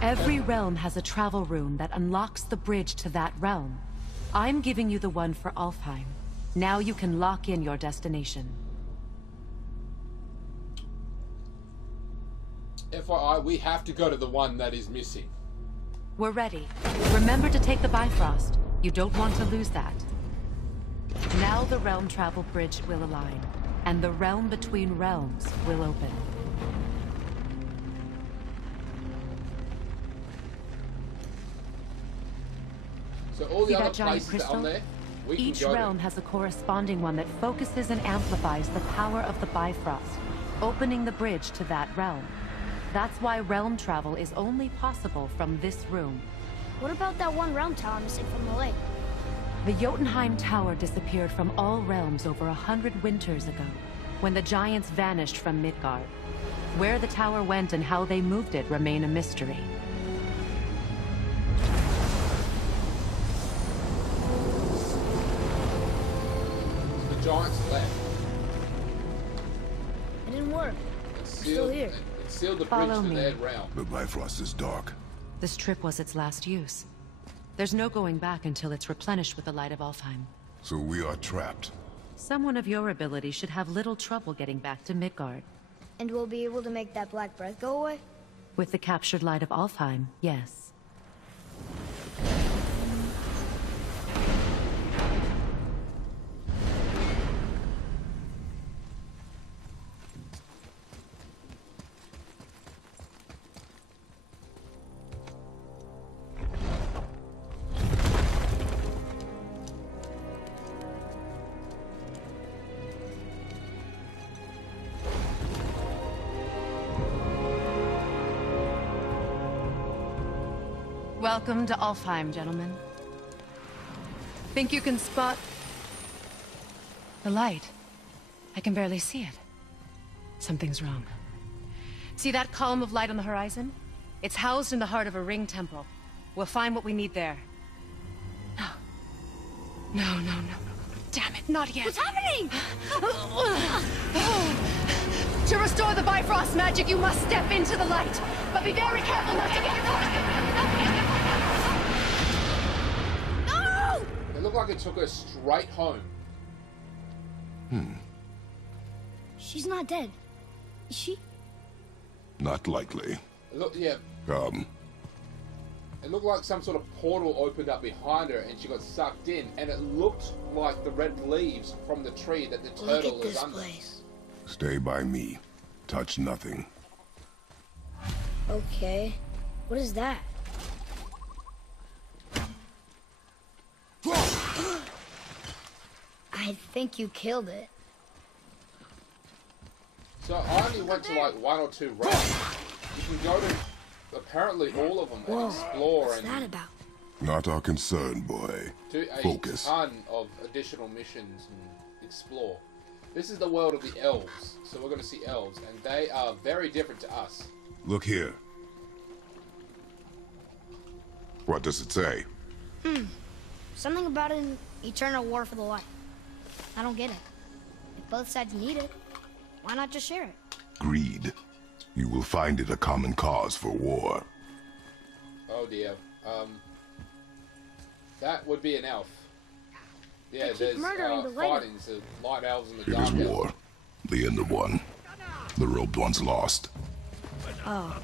Every realm has a travel rune that unlocks the bridge to that realm. I'm giving you the one for Alfheim. Now you can lock in your destination. FYI, we have to go to the one that is missing. We're ready. Remember to take the Bifrost. You don't want to lose that. Now the realm travel bridge will align, and the realm between realms will open. So all See the other that giant places that crystal? on there, we Each can go realm has a corresponding one that focuses and amplifies the power of the Bifrost, opening the bridge to that realm. That's why realm travel is only possible from this room. What about that one realm tower missing from the lake? The Jotunheim Tower disappeared from all realms over 100 winters ago, when the giants vanished from Midgard. Where the tower went and how they moved it remain a mystery. The giants left. It didn't work. It still here. It sealed the bridge Follow to me. their realm. The Bifrost is dark. This trip was its last use. There's no going back until it's replenished with the light of Alfheim. So we are trapped. Someone of your ability should have little trouble getting back to Midgard. And we'll be able to make that black breath go away? With the captured light of Alfheim, yes. Welcome to Alfheim, gentlemen. Think you can spot the light? I can barely see it. Something's wrong. See that column of light on the horizon? It's housed in the heart of a ring temple. We'll find what we need there. No. No. Damn it, not yet. What's happening? To restore the Bifrost magic, you must step into the light. But be very careful not to get caught. No! It looked like it took her straight home. She's not dead. Is she? Not likely. Look, yeah, Come. it looked like some sort of portal opened up behind her and she got sucked in, and it looked like the red leaves from the tree that the Look turtle at is this under. place. Stay by me. Touch nothing. Okay. What is that? I think you killed it. So I only went to like 1 or 2 rounds. You can go to apparently all of them and Whoa. explore What's and that about? Not our concern, boy. do a Focus. ton of additional missions and explore. This is the world of the elves, so we're going to see elves, and they are very different to us. Look here. What does it say? Something about an eternal war for the light. I don't get it. If both sides need it, why not just share it? Greed. You will find it a common cause for war. Oh dear. That would be an elf. Yeah, keep there's murdering the light. fightings of light elves and the It is dark elves. war. The end of one. The robed one's lost. Oh.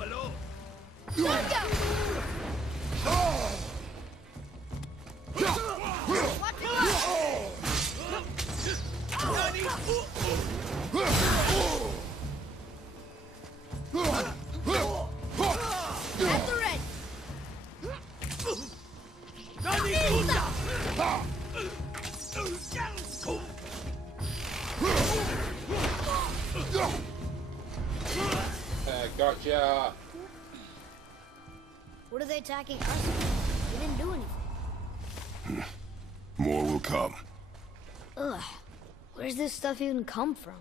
At the red. Gotcha. What are they attacking us? We didn't do anything. More will come. Ugh. Where's this stuff even come from?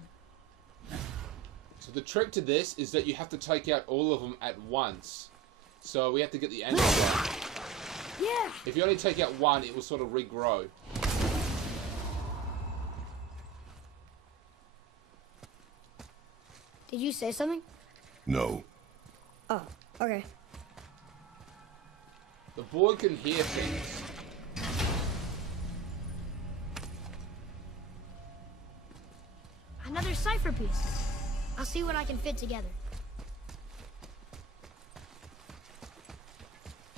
So the trick to this is that you have to take out all of them at once. So we have to get the angle right. Yeah. If you only take out one, it will sort of regrow. Did you say something? No. Oh, okay. The boy can hear things. Another cipher piece. I'll see what I can fit together.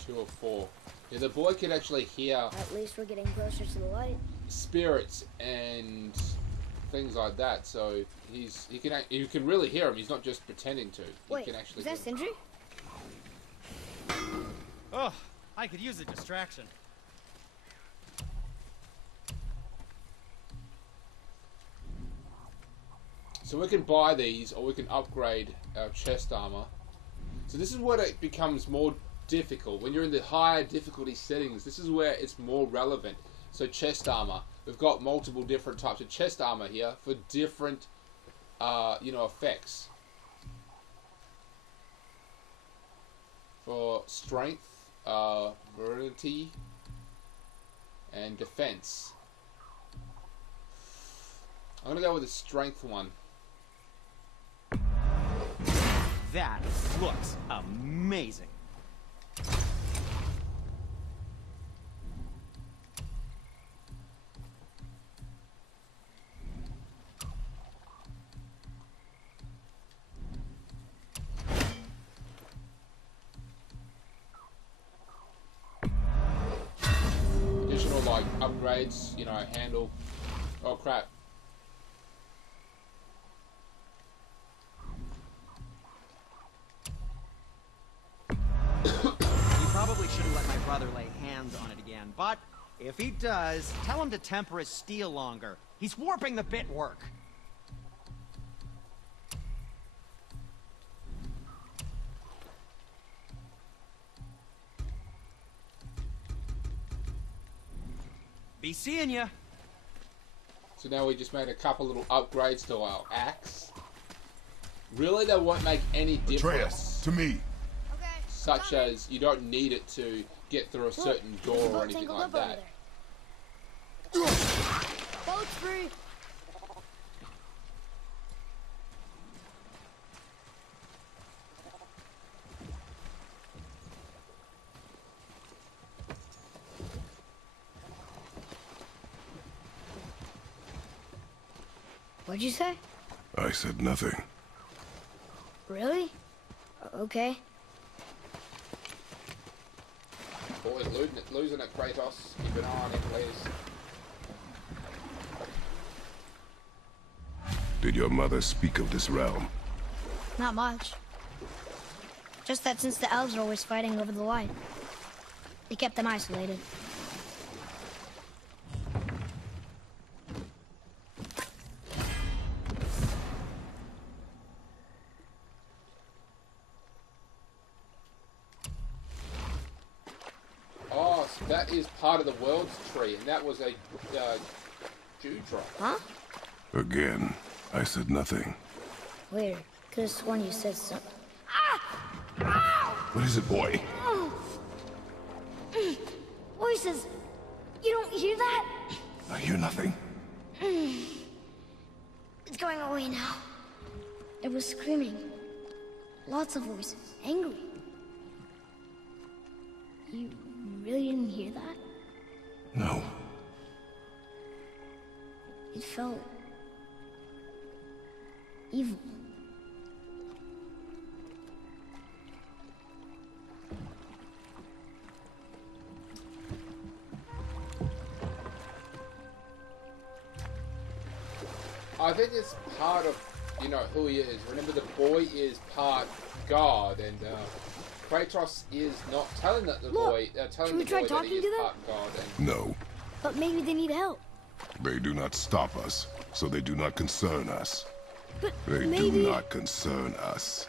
2 or 4. Yeah, the boy can actually hear At least we're getting closer to the light. spirits and things like that. So you can really hear him. He's not just pretending to. He Wait, can actually is that hear him. Sindri? Oh, I could use a distraction. So we can buy these, or we can upgrade our chest armor. So this is where it becomes more difficult. When you're in the higher difficulty settings, this is where it's more relevant. So chest armor. We've got multiple different types of chest armor here for different, effects. For strength, virility, and defense. I'm gonna go with the strength one. That looks amazing. Additional upgrades, handle. Oh crap. Probably shouldn't let my brother lay hands on it again, but if he does, tell him to temper his steel longer. He's warping the bit work. Be seeing ya. So now we just made a couple little upgrades to our axe. Really, they won't make any difference. Atreus, to me. Okay. Such as you don't need it to get through a certain door or anything like that. Boat's free. What'd you say? I said nothing. Really? Okay. Boys, losing it, Kratos. Keep an eye on him, please. Did your mother speak of this realm? Not much. Just that since the elves are always fighting over the light, they kept them isolated. Oh, so that is part of the world's tree, and that was a dewdrop. Huh? Again, I said nothing. Weird. Could have sworn you said something. What is it, boy? Voices! You don't hear that? I hear nothing. It's going away now. It was screaming. Lots of voices. Angry. You really didn't hear that? No. It felt... evil. I think it's part of, you know, who he is. Remember, the boy is part God, and Kratos is not telling that the Look, boy, telling should we the try boy that talking he is to them? part God. And No. But maybe they need help. They do not stop us, so they do not concern us. But They maybe... do not concern us.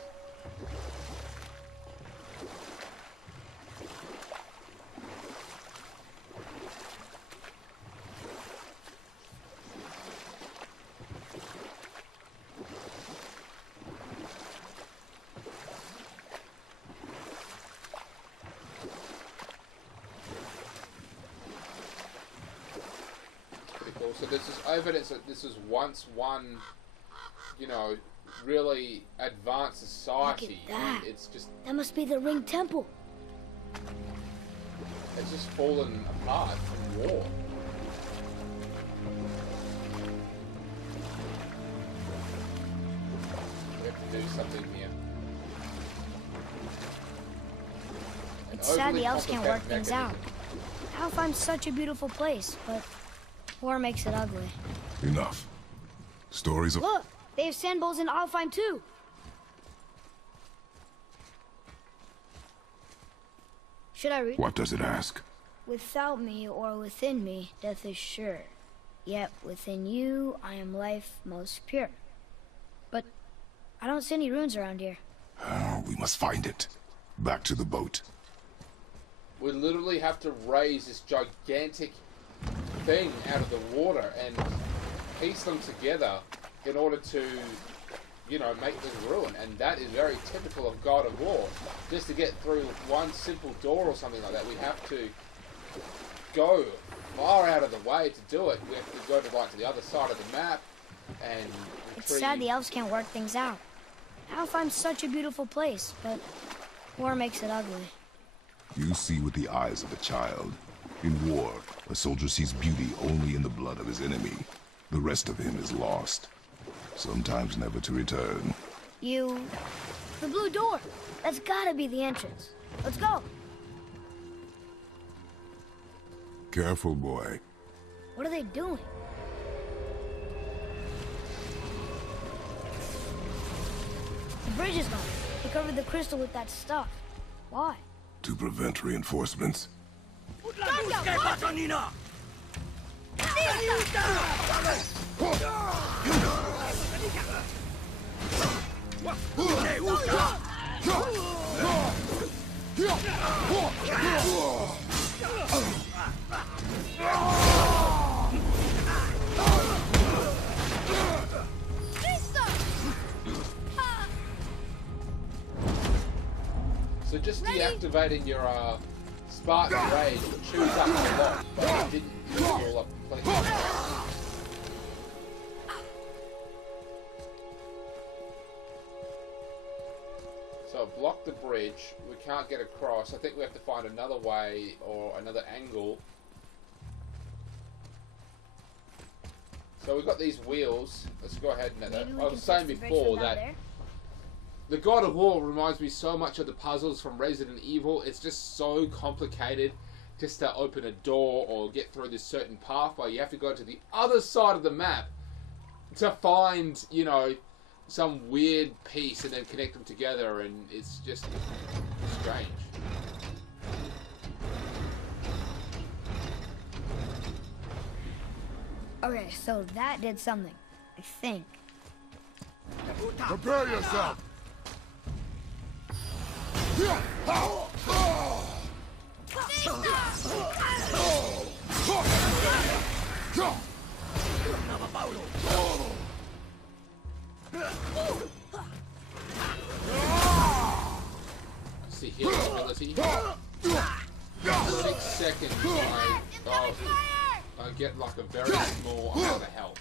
pretty cool. So this is evidence that this is once one, you know, really advanced society. Look at that. And it's just That must be the Ring Temple. it's just fallen apart from war. We have to do something here. It's sad Overly the elves can't work complicated things out. mechanism. Alfheim's such a beautiful place, but war makes it ugly. Enough. Stories of... Look! They have sand bowls in Alfheim too! Should I read? What does it ask? Without me or within me, death is sure. Yet within you, I am life most pure. But I don't see any runes around here. We must find it. Back to the boat. We literally have to raise this gigantic thing out of the water and piece them together in order to, you know, make this ruin. And that is very typical of God of War. Just to get through one simple door or something like that, we have to go far out of the way to do it. We have to go to like to the other side of the map and It's sad the elves can't work things out. Alfheim's such a beautiful place, but war makes it ugly. You see with the eyes of a child. In war, a soldier sees beauty only in the blood of his enemy. The rest of him is lost. Sometimes never to return. The blue door! That's gotta be the entrance. Let's go! Careful, boy. What are they doing? The bridge is gone. They covered the crystal with that stuff. Why? To prevent reinforcements. So just deactivating your Spartan Rage chews up a lot, but it didn't use it all up completely. So I've blocked the bridge. We can't get across. I think we have to find another way or another angle. So we've got these wheels. Let's go ahead and... I was saying before that the God of War reminds me so much of the puzzles from Resident Evil. It's just so complicated just to open a door or get through this certain pathway. You have to go to the other side of the map to find, you know, some weird piece and then connect them together, and it's just strange. Okay, so that did something, I think. Prepare yourself! See healing ability. 6 seconds, I get like a very small amount of health.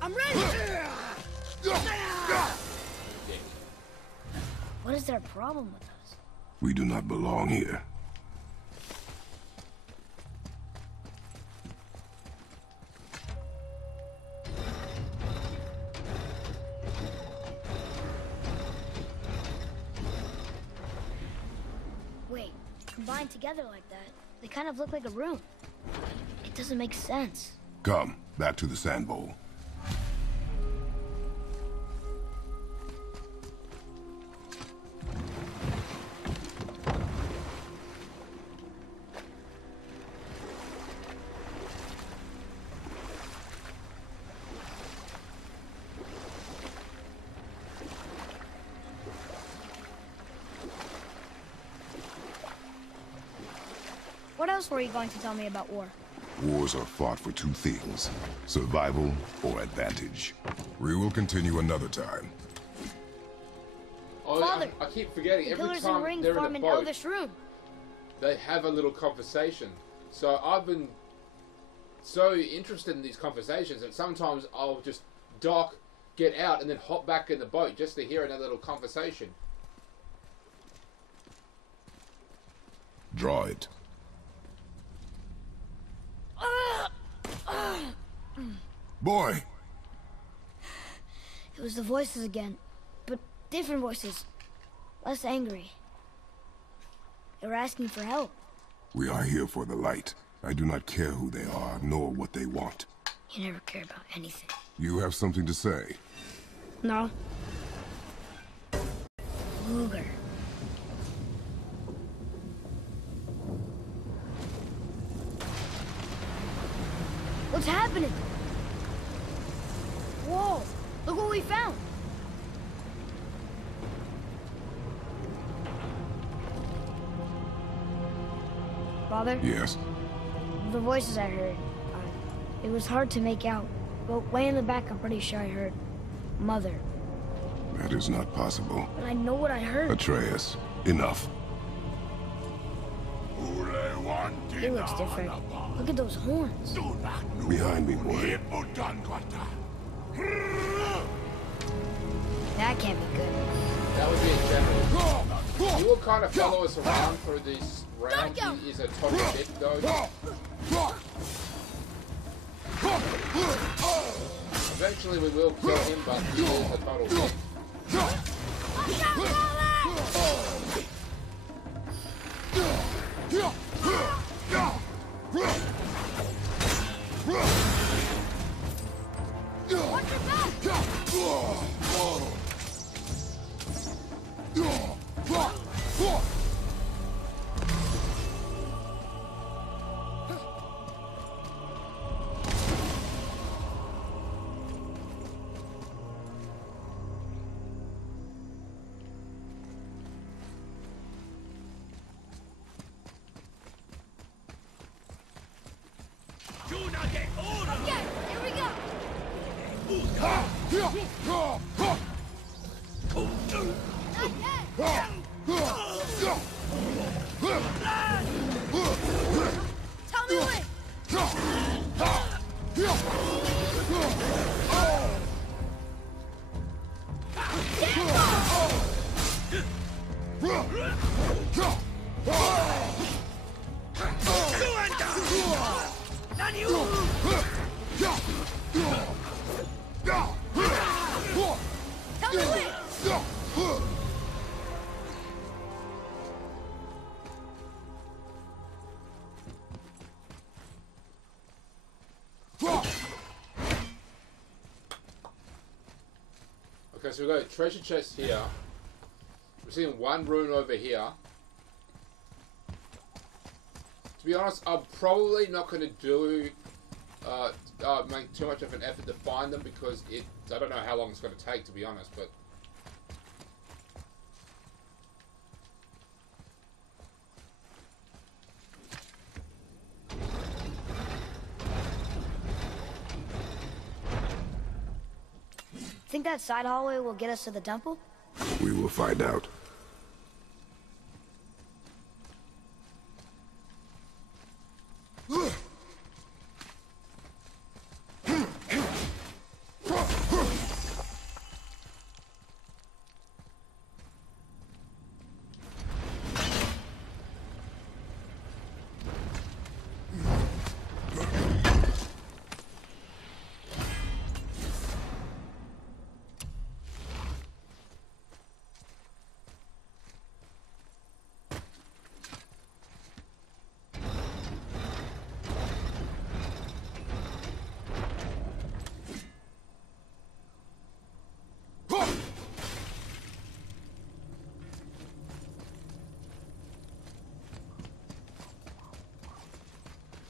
I'm ready! What is their problem with us? We do not belong here. Wait, combined together like that, they kind of look like a room. It doesn't make sense. Come, back to the sand bowl. What else were you going to tell me about war? Wars are fought for two things, survival or advantage. We will continue another time. Oh, Father, I keep forgetting, the every pillars time and rings they're form in an a boat, elvish rune. they have a little conversation. So I've been so interested in these conversations that sometimes I'll just dock, get out, and then hop back in the boat just to hear another little conversation. Draw it. Boy! It was the voices again, but different voices. Less angry. They were asking for help. We are here for the light. I do not care who they are, nor what they want. You never care about anything. You have something to say? No. Luger. What's happening? Whoa! Look what we found! Father? Yes. The voices I heard, it was hard to make out, but way in the back I'm pretty sure I heard Mother. That is not possible. But I know what I heard. Atreus, enough. It looks different. Look at those horns. Behind me, boy. That can't be good. That would be a general. He will kind of follow us around through these rounds. He is a total dick, though. Eventually we will kill him, but he is a total dick. Okay, here we go. Tell me when! Tell me when! Okay, so we've got a treasure chest here. We're seeing one rune over here. To be honest, I'm probably not going to do make too much of an effort to find them because I don't know how long it's going to take, to be honest, but Think that side hallway will get us to the temple? We will find out.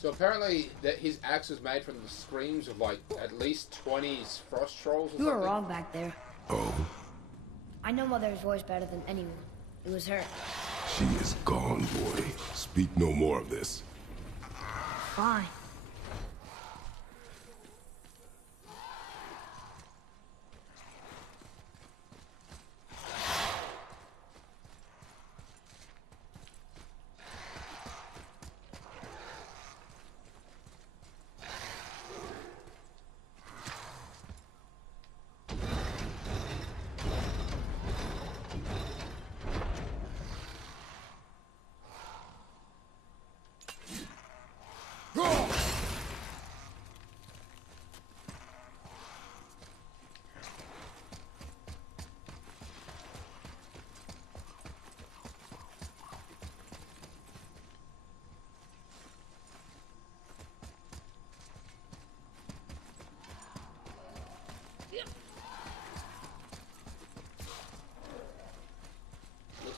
so apparently that his axe was made from the screams of like at least 20 frost trolls or You were something. wrong back there. Oh, I know Mother's voice better than anyone. It was her. she is gone, boy. Speak no more of this. Fine.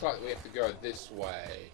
Looks like we have to go this way.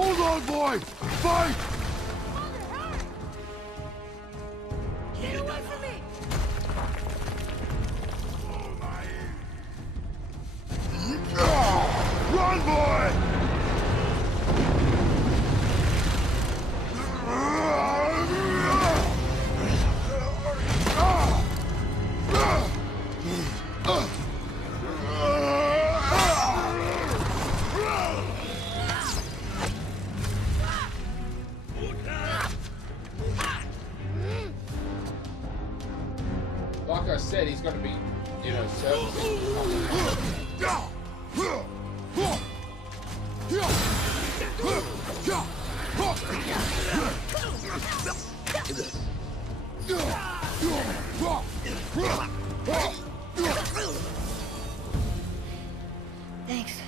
Hold on, boy! Fight! Get away from me! Run, boy! Like I said, he's got to be, you know, servicing. Thanks.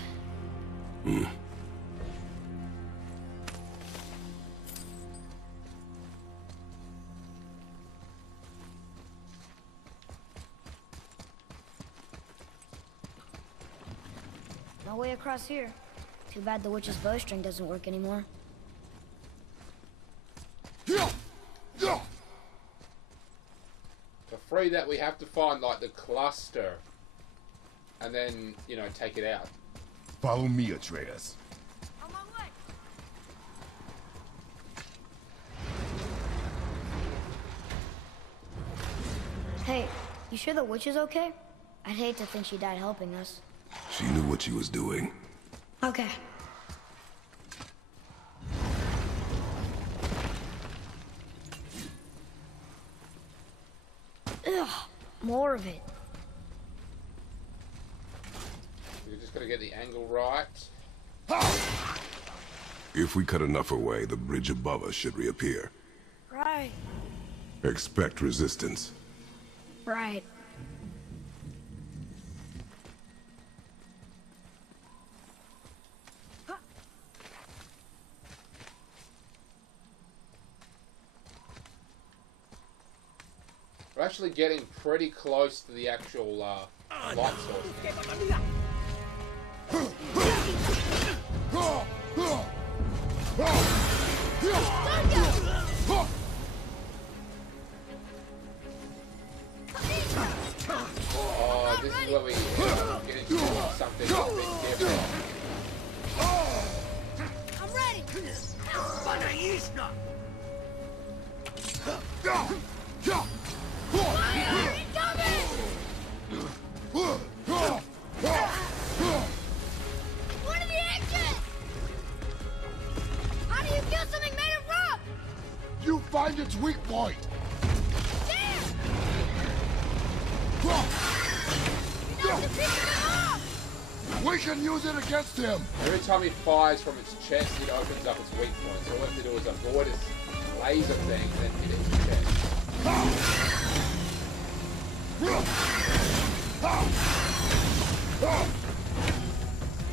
No way across here. Too bad the witch's bowstring doesn't work anymore. For free that we have to find like the cluster and then, you know, take it out. Follow me, Atreus. On my way. Hey, you sure the witch is okay? I'd hate to think she died helping us. She knew what she was doing. Okay. Ugh, more of it. We're just got to get the angle right. If we cut enough away, the bridge above us should reappear. Right. Expect resistance. Right. We're actually getting pretty close to the actual light source. Oh, this is where we get into something a bit different. I'm ready. What are the exits? How do you kill something made of rock? You find its weak point! Damn! You're not defeating them off! We can use it against him! Every time he fires from its chest, it opens up its weak point. So all we have to do is avoid its laser thing and then hit its chest.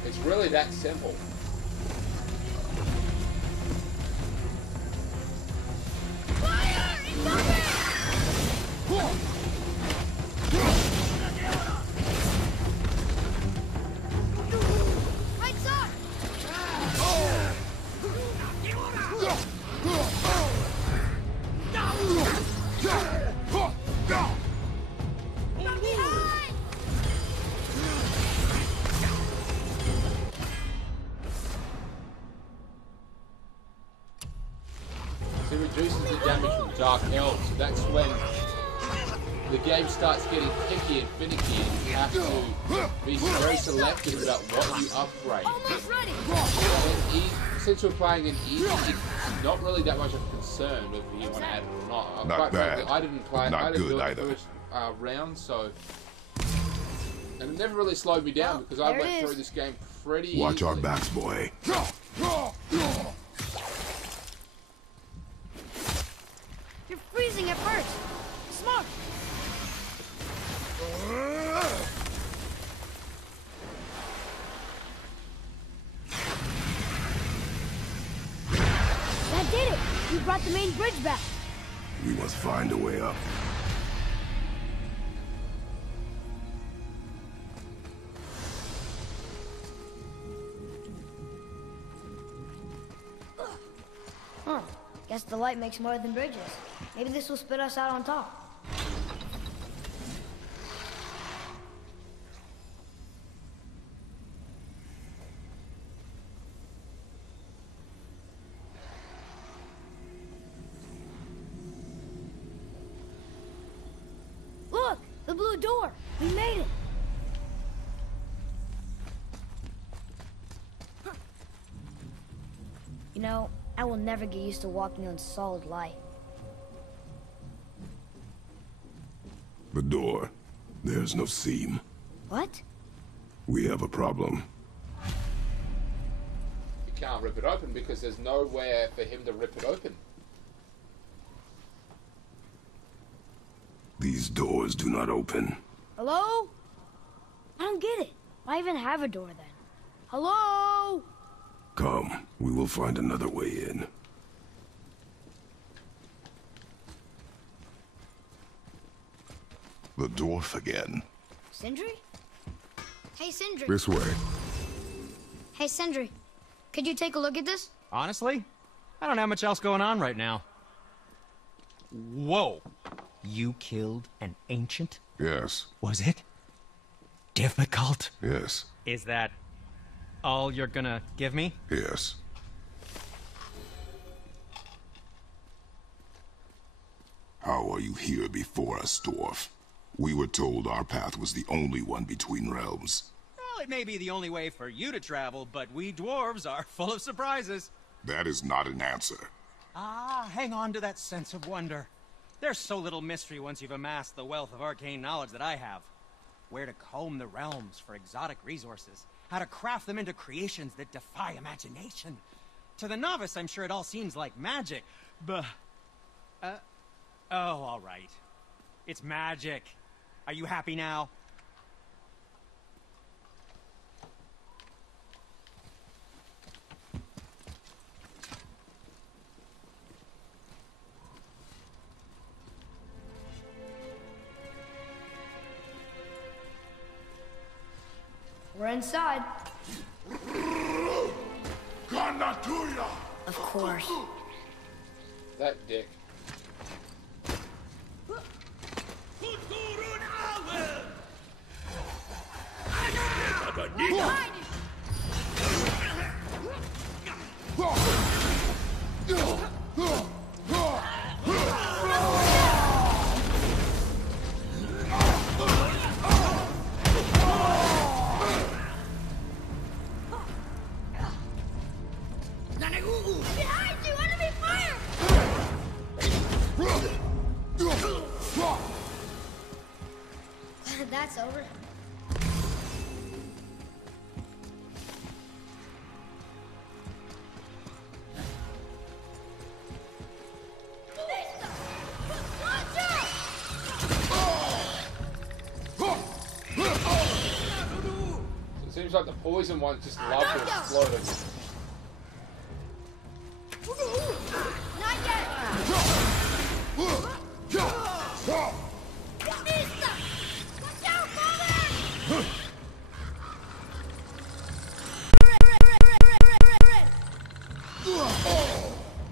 It's really that simple. Fire! Incoming! Right side! From behind! So it reduces the damage from Dark Elves. That's when the game starts getting picky and finicky and you have to be very selective about what you upgrade. Almost ready! Since we're playing an easy, it's not really that much of a concern if you want to add it or not. Not Quite frankly, bad. I didn't play. Not I didn't good do it either. the first round, so and it never really slowed me down Well, because I there it went through is. this game pretty Watch our easily. backs, boy. You're freezing at first. Smart. That did it. You brought the main bridge back. We must find a way up. Huh. Guess the light makes more than bridges. Maybe this will spit us out on top. Look! The blue door! We made it! You know, I will never get used to walking on solid light. The door. There's no seam. What? We have a problem. You can't rip it open because there's nowhere for him to rip it open. These doors do not open. Hello? I don't get it. Why even have a door then? Hello? Come, we will find another way in. The dwarf again. Sindri? Hey, Sindri. This way. Hey, Sindri. Could you take a look at this? Honestly, I don't have much else going on right now. Whoa. You killed an ancient? Yes. Was it difficult? Yes. Is that all you're gonna give me? Yes. How are you here before us, dwarf? We were told our path was the only one between realms. Well, it may be the only way for you to travel, but we dwarves are full of surprises. That is not an answer. Ah, hang on to that sense of wonder. There's so little mystery once you've amassed the wealth of arcane knowledge that I have. Where to comb the realms for exotic resources, how to craft them into creations that defy imagination. To the novice, I'm sure it all seems like magic, but... oh, all right. It's magic. Are you happy now? We're inside. Ganatuya! Of course. That dick. Behind you! Enemy fire! That's over. It seems like the poison ones just love to explode on you. Not yet! Watch out, father!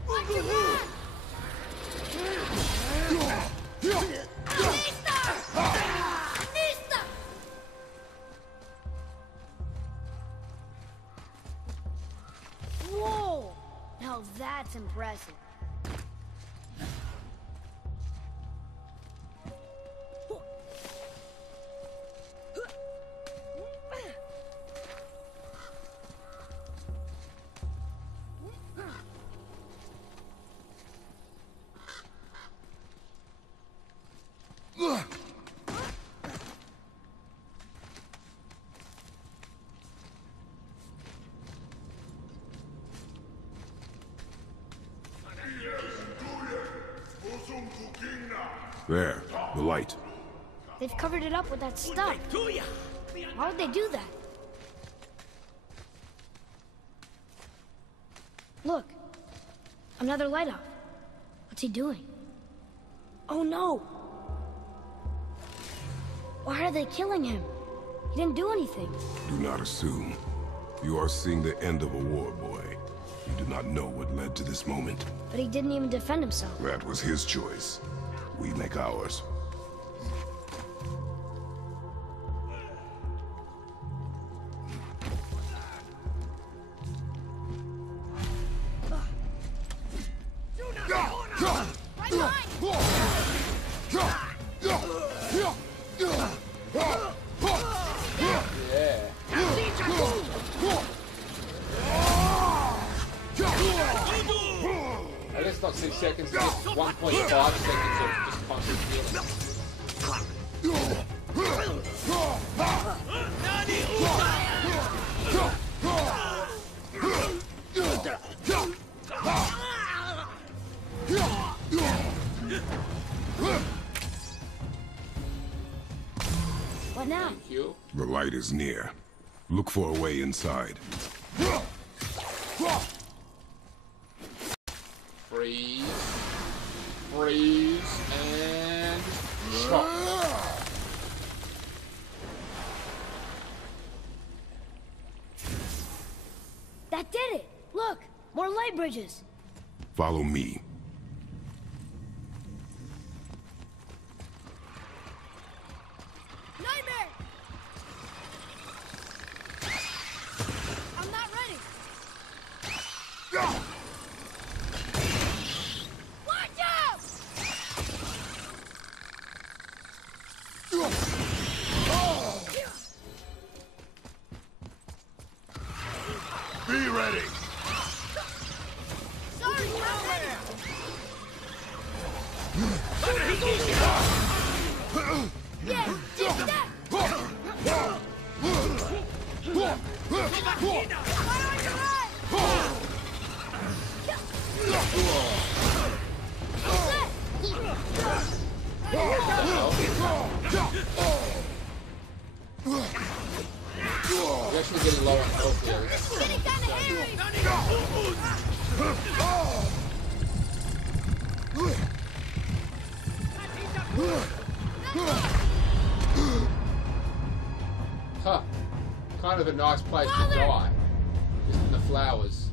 Watch your run! Nista! Whoa! Now that's impressive. There, the light. They've covered it up with that stuff. Why would they do that? Look, another light off. What's he doing? Oh no! Why are they killing him? He didn't do anything. Do not assume. You are seeing the end of a war, boy. You do not know what led to this moment. But he didn't even defend himself. That was his choice. We make ours. I guess not 6 seconds, just 1.5 seconds of just constant healing. What now? Thank you. The light is near. Look for a way inside. Freeze. Freeze. And... Shot. That did it! Look! More light bridges! Follow me. Nightmare! I'm not ready! Watch out! Be ready! Sorry, not ready! Yeah, take that! Right on your right! We're actually getting low on health here. It's getting kinda hairy! Huh. Kind of a nice place to die. Just in the flowers.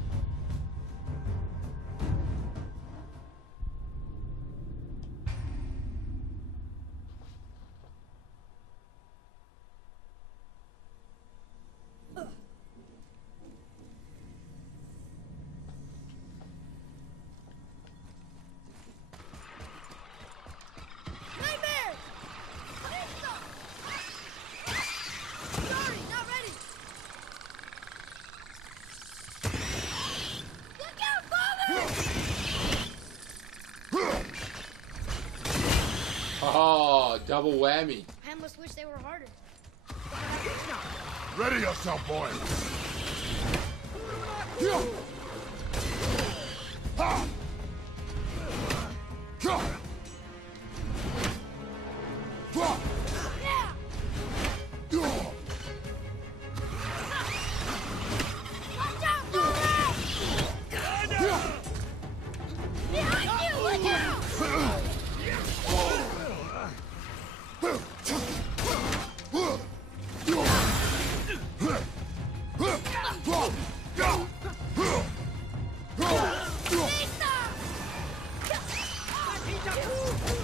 Nightmare! Sorry, not ready! Look out, father! Oh, double whammy. I almost wish they were harder. Ready yourself, boy! Watch out, father! Behind you, look out!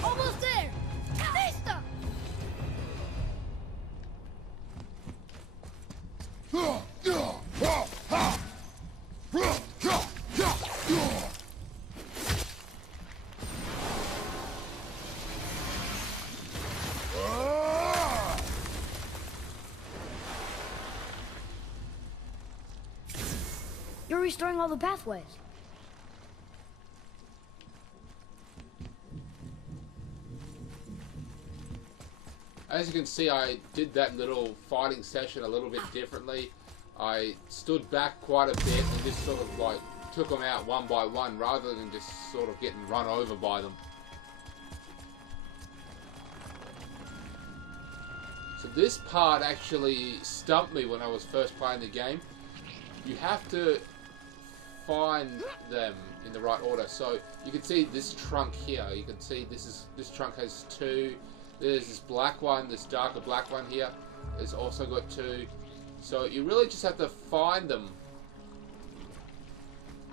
Almost there! Vista! You're restoring all the pathways. As you can see, I did that little fighting session a little bit differently. I stood back quite a bit and just sort of like took them out one by one rather than just sort of getting run over by them. So this part actually stumped me when I was first playing the game. You have to find them in the right order. So you can see this trunk here. You can see this trunk has two. There's this black one, this darker black one here. It's also got two. So you really just have to find them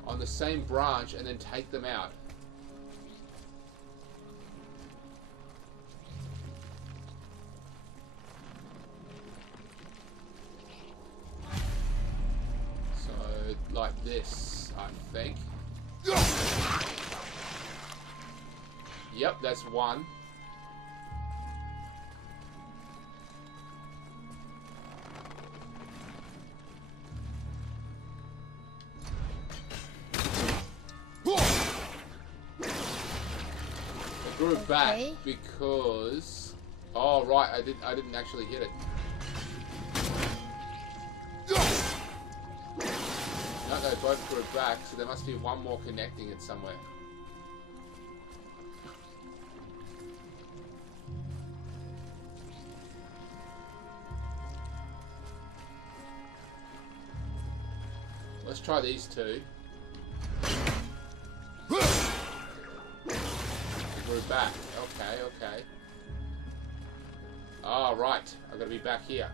on the same branch and then take them out. So like this, I think. Yep, that's one. Grew back because right, I didn't actually hit it. No, they both grew back, so there must be one more connecting it somewhere. Let's try these two. We're back. Okay, okay. Ah, right. I've got to be back here.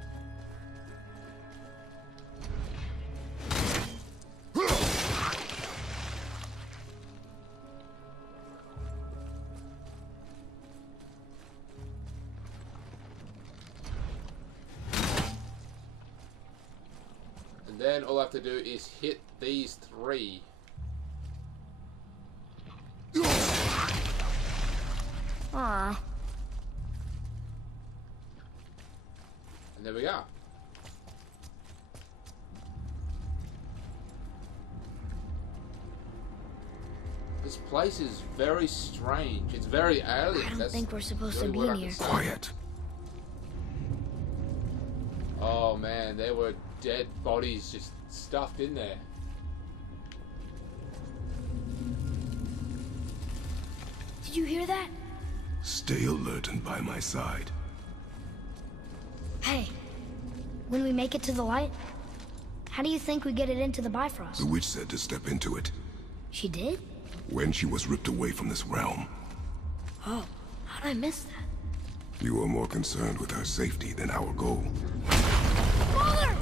And then all I have to do is hit these three. Aw. And there we are. This place is very strange. It's very alien. I don't That's think we're supposed really to be what I in can here. say. Quiet. Oh man, there were dead bodies just stuffed in there. Did you hear that? Stay alert and by my side. Hey, when we make it to the light, how do you think we get it into the Bifrost? The witch said to step into it She did? when she was ripped away from this realm. Oh, how'd I miss that? You are more concerned with her safety than our goal. Father!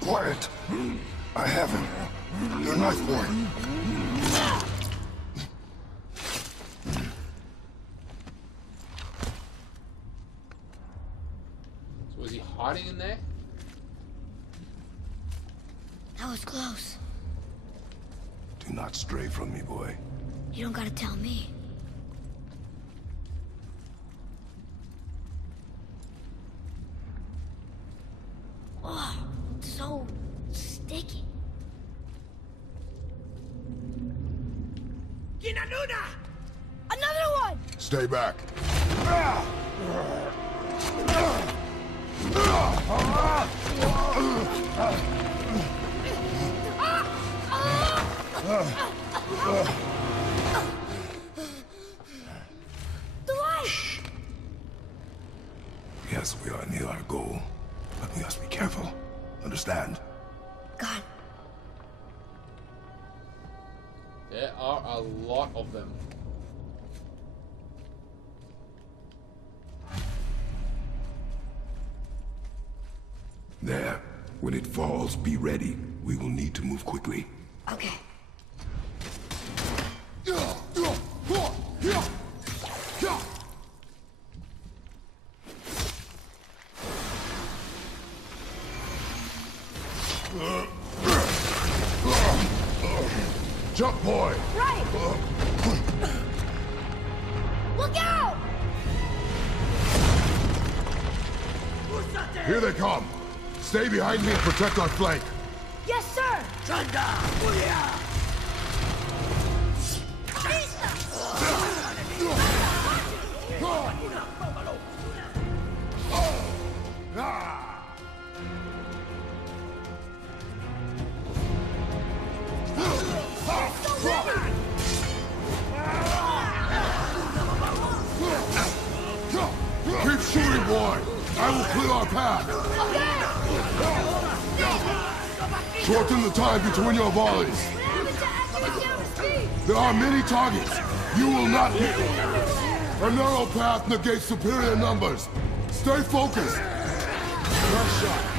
Quiet. I have him. Your knife boy. So was he hiding in there? That was close. Do not stray from me, boy. You don't gotta tell me. Oh, so sticky. Ginanuna! Another one! Stay back. The light! Yes, we are near our goal, but we must be careful. Understand? God, There are a lot of them. There. When it falls, be ready. We will need to move quickly. okay. Jump, boy! Right! Look out! Here they come. Stay behind me and protect our flank. Yes, sir! Keep shooting, boy! I will clear our path! Shorten the time between your volleys! There are many targets! You will not hit! A narrow path negates superior numbers! Stay focused! Nice shot!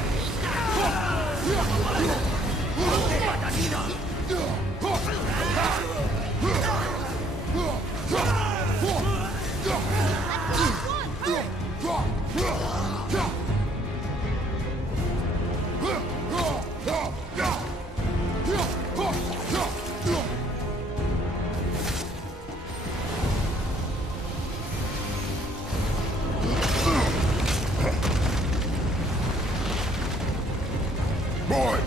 Boy!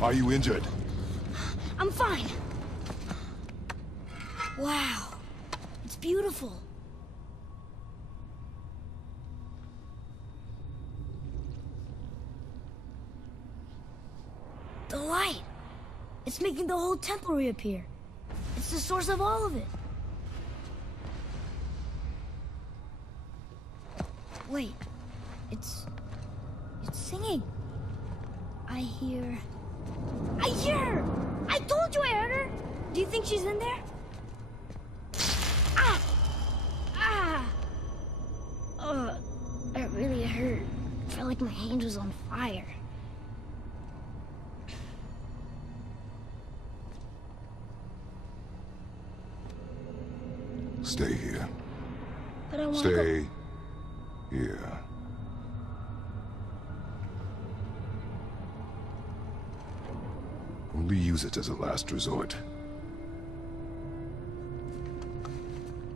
Are you injured? I'm fine. Wow. It's beautiful. The light! It's making the whole temple reappear. It's the source of all of it. Wait. It's singing. I hear her! I told you I heard her! Do you think she's in there? Ah! Ah! That really hurt. I felt like my hand was on fire. Stay here. But I want to Stay here. Only use it as a last resort.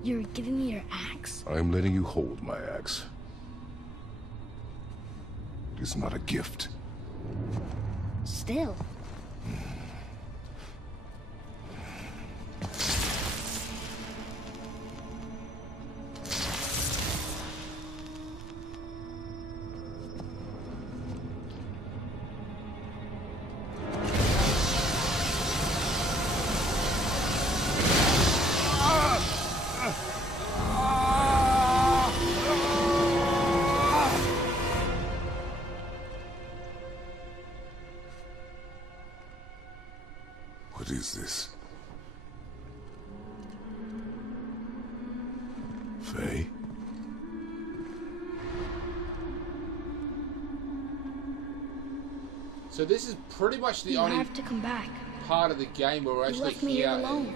You're giving me your axe? I'm letting you hold my axe. It is not a gift. Still. What is this? Faye? So this is pretty much the You only have to come back. part of the game where we're You actually left me here alone.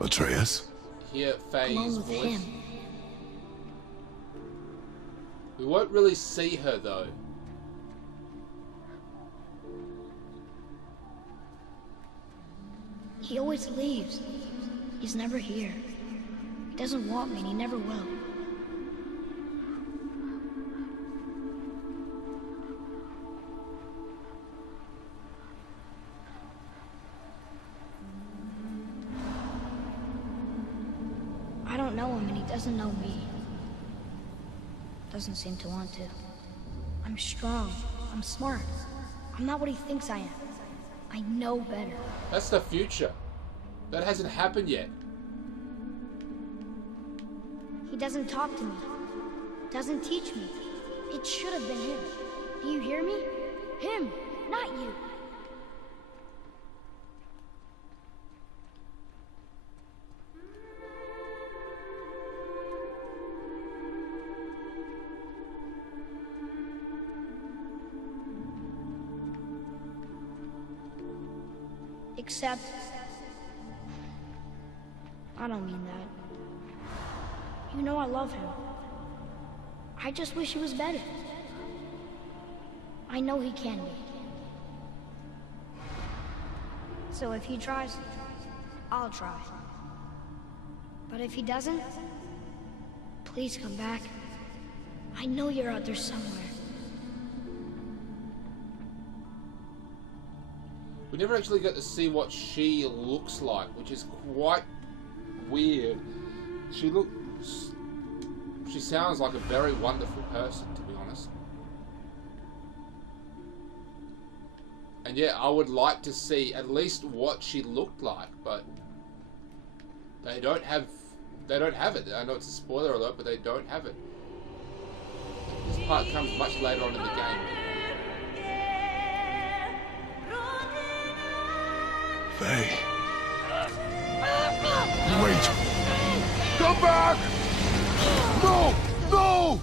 Atreus? hear Faye's Alone with voice. him. We won't really see her though. He always leaves. He's never here. He doesn't want me and he never will. I don't know him and he doesn't know me. Doesn't seem to want to. I'm strong. I'm smart. I'm not what he thinks I am. I know better. That's the future. That hasn't happened yet. He doesn't talk to me. Doesn't teach me. It should have been him. Do you hear me? Him, not you. Except, I don't mean that. You know I love him. I just wish he was better. I know he can be. So if he tries, I'll try. But if he doesn't, please come back. I know you're out there somewhere. We never actually got to see what she looks like, which is quite weird. She sounds like a very wonderful person, to be honest. And yeah, I would like to see at least what she looked like, but they don't have it. I know it's a spoiler alert, but they don't have it. This part comes much later on in the game. Faye. Wait! Come back! No! No!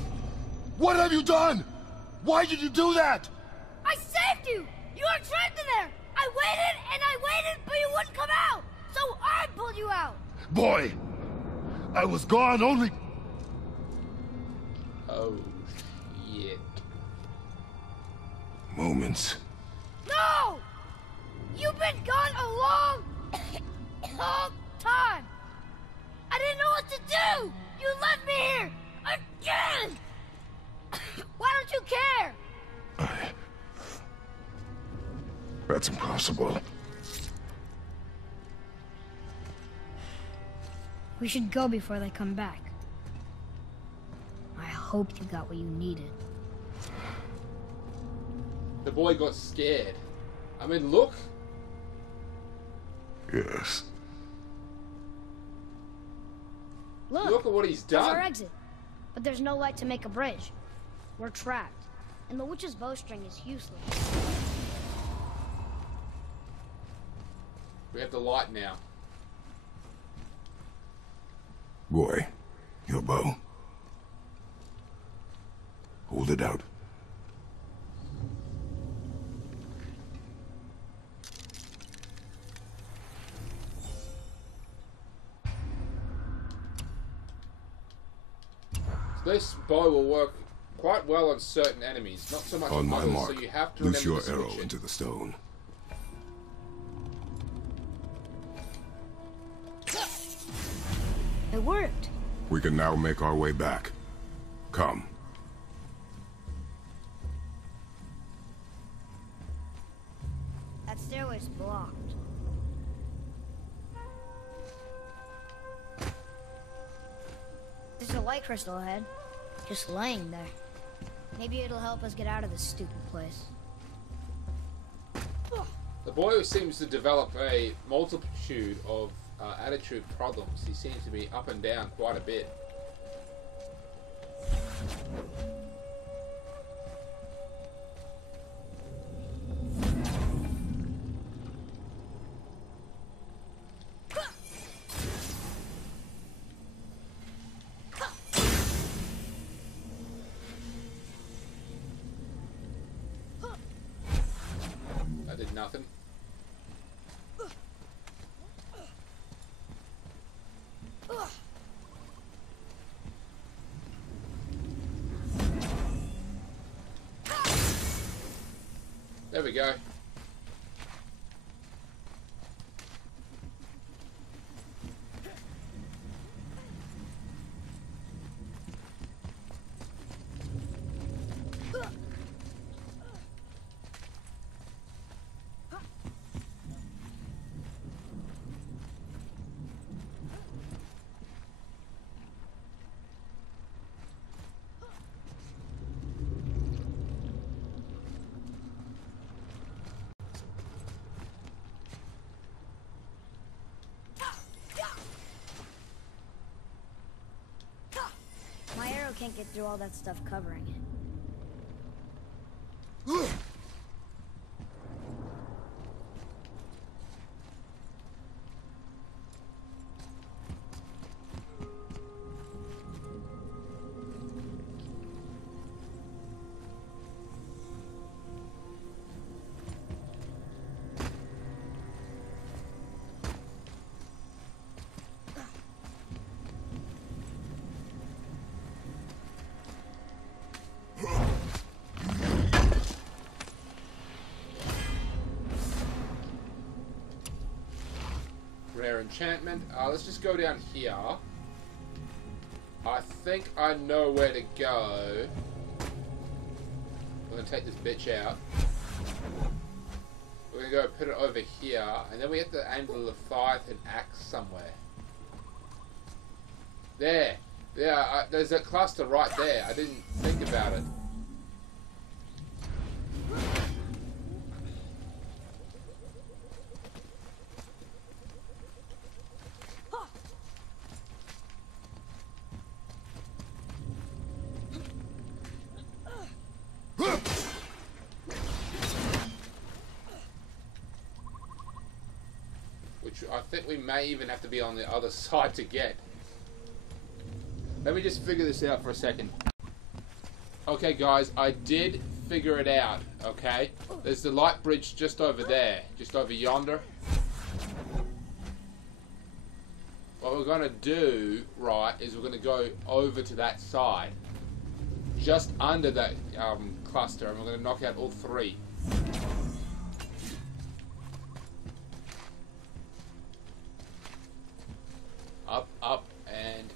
What have you done? Why did you do that? I saved you! You were trapped in there! I waited and I waited, but you wouldn't come out! So I pulled you out! Boy! I was gone only... Oh, shit. moments. No! You've been gone a long, long time! I didn't know what to do! You left me here! Again! Why don't you care? That's impossible. We should go before they come back. I hope you got what you needed. The boy got scared. I mean, look. Yes. Look at what he's There's our done. exit. But there's no light to make a bridge. We're trapped. And the witch's bowstring is useless. We have the light now. Boy, your bow. Hold it out. This bow will work quite well on certain enemies, not so much On on my others, mark, so you have to loose remember your to arrow switch it. into the stone. It worked. We can now make our way back. Come. That stairway's blocked. There's a light crystal ahead. Just laying there. Maybe it'll help us get out of this stupid place. The boy seems to develop a multitude of attitude problems. He seems to be up and down quite a bit. That did nothing. There we go. My arrow can't get through all that stuff covering it. Rare enchantment. Let's just go down here. I think I know where to go. We're gonna take this bitch out. We're gonna go put it over here, and then we have to aim the Leviathan axe somewhere. There. Yeah, there's a cluster right there. I didn't think about it. Which I think we may even have to be on the other side to get. Let me just figure this out for a second. Okay guys, I did figure it out, okay? There's the light bridge just over there, just over yonder. What we're going to do, right, is we're going to go over to that side. Just under that cluster, and we're going to knock out all three. Up, up, and...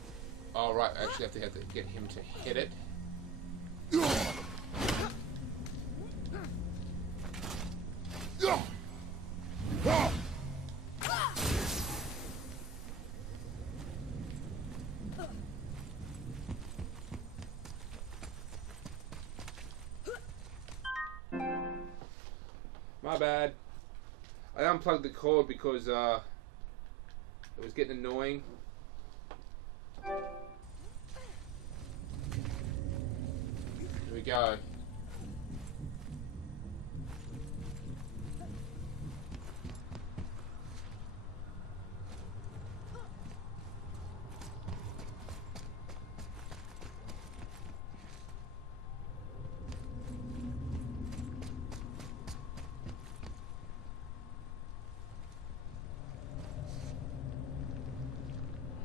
Oh, right, I actually have to get him to hit it. My bad. I unplugged the cord because it was getting annoying. Here we go.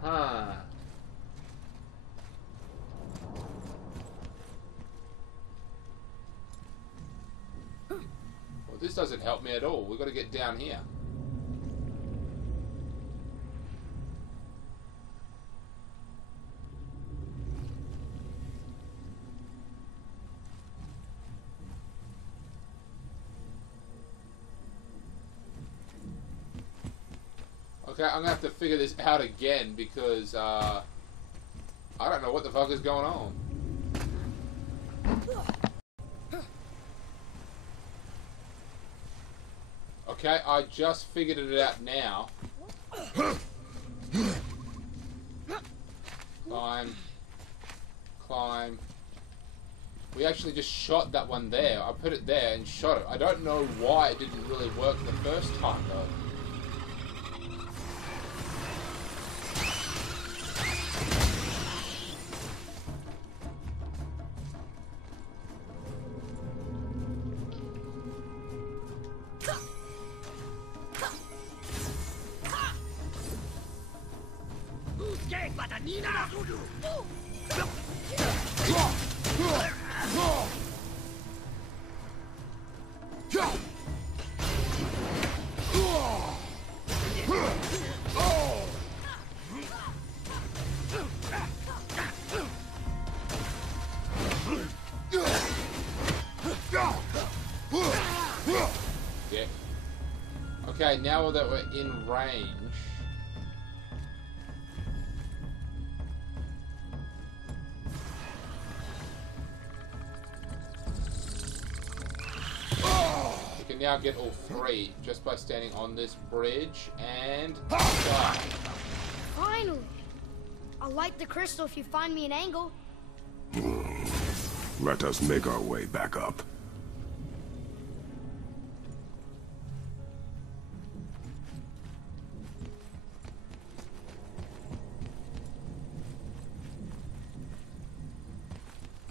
Huh. Well, this doesn't help me at all. We've got to get down here. Okay, I'm gonna have to figure this out again because I don't know what the fuck is going on. Okay, I just figured it out now. Climb. Climb. We actually just shot that one there. I put it there and shot it. I don't know why it didn't really work the first time though. Yeah. Okay, now that we're in range. We can now get all three just by standing on this bridge and die. Finally! I'll light the crystal if you find me an angle. Let us make our way back up.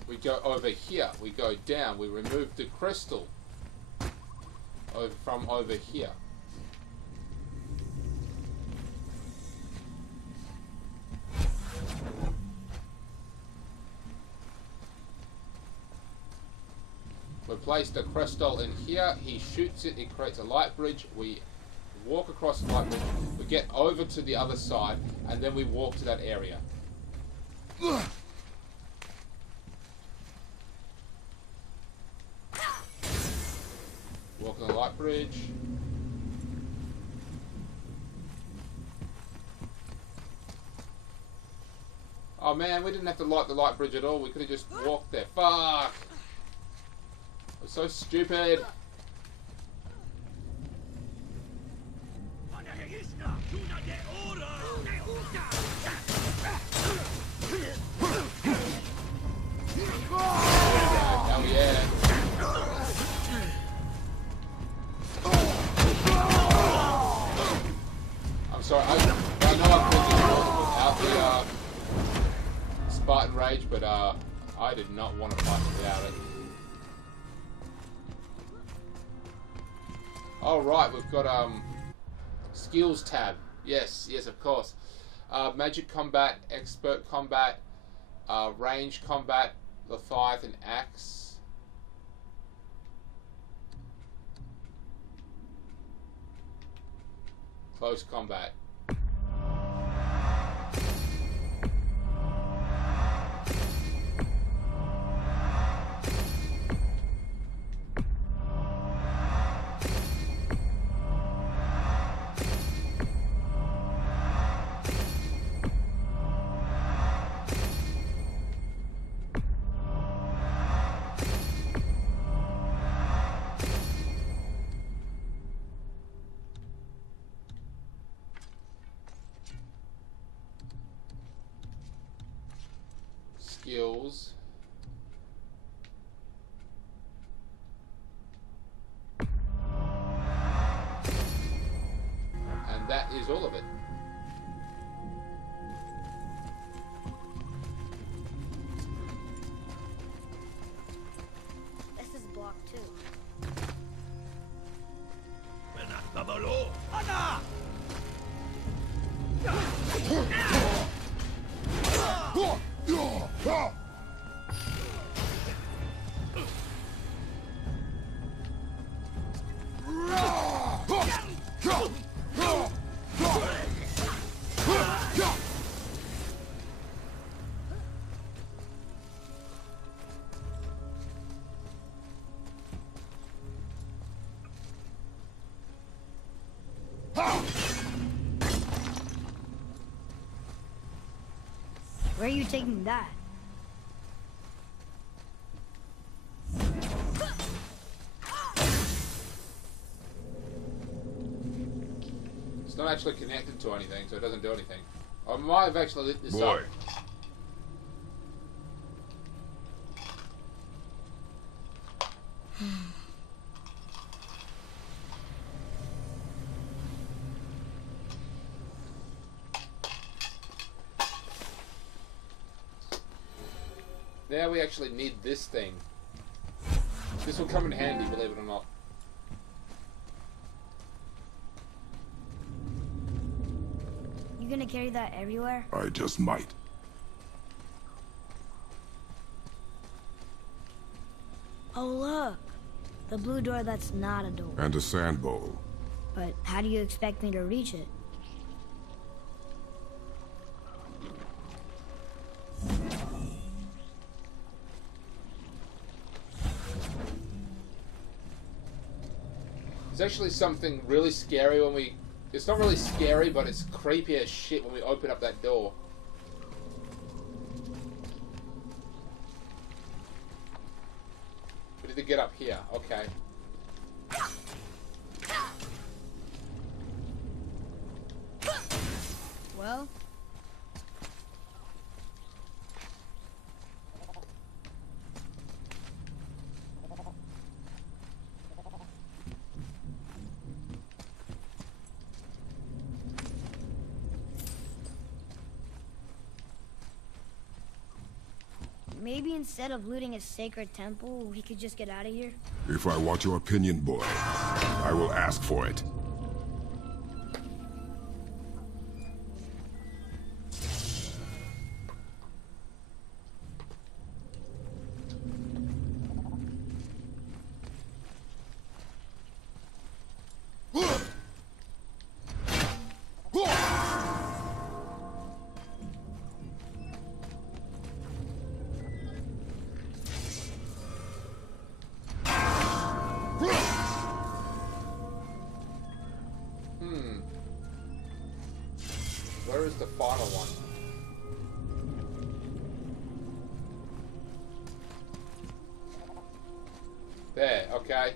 We go over here, we go down, we remove the crystal from over here. We place the crystal in here, he shoots it, it creates a light bridge, we walk across the light bridge, we get over to the other side, and then we walk to that area. Walk on the light bridge. Oh man, we didn't have to light the light bridge at all. We could have just walked there. Fuck! We're so stupid. Hell yeah. I'm sorry, I know I could do without the Spartan Rage, but I did not want to fight without it. Alright, we've got skills tab. Yes, of course. Magic combat, expert combat, range combat, Leviathan axe. Close combat. skills. And that is all of it. This is block 2. Where are you taking that? It's not actually connected to anything, so it doesn't do anything. I might have actually lit this up. Now we actually need this thing. This will come in handy, believe it or not. You gonna carry that everywhere? I just might. Oh, look. The blue door that's not a door. And a sand bowl. But how do you expect me to reach it? There's actually something really scary when we... It's not really scary, but it's creepy as shit when we open up that door. We need to get up here. Okay. Well? Maybe instead of looting a sacred temple, we could just get out of here? If I want your opinion, boy, I will ask for it. Where is the final one? There, okay.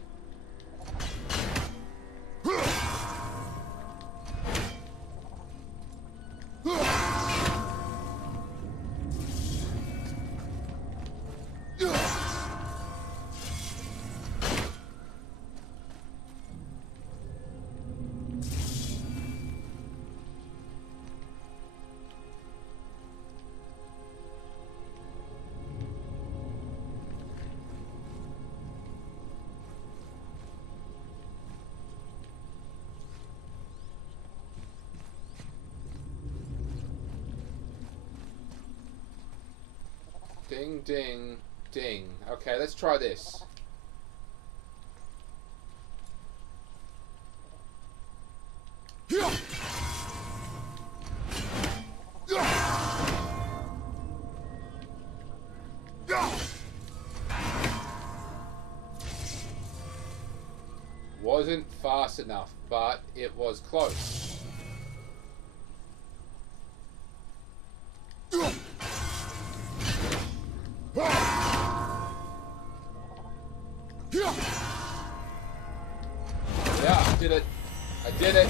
Ding, ding, ding. Okay, let's try this. Wasn't fast enough, but it was close. Yeah, I did it. I did it.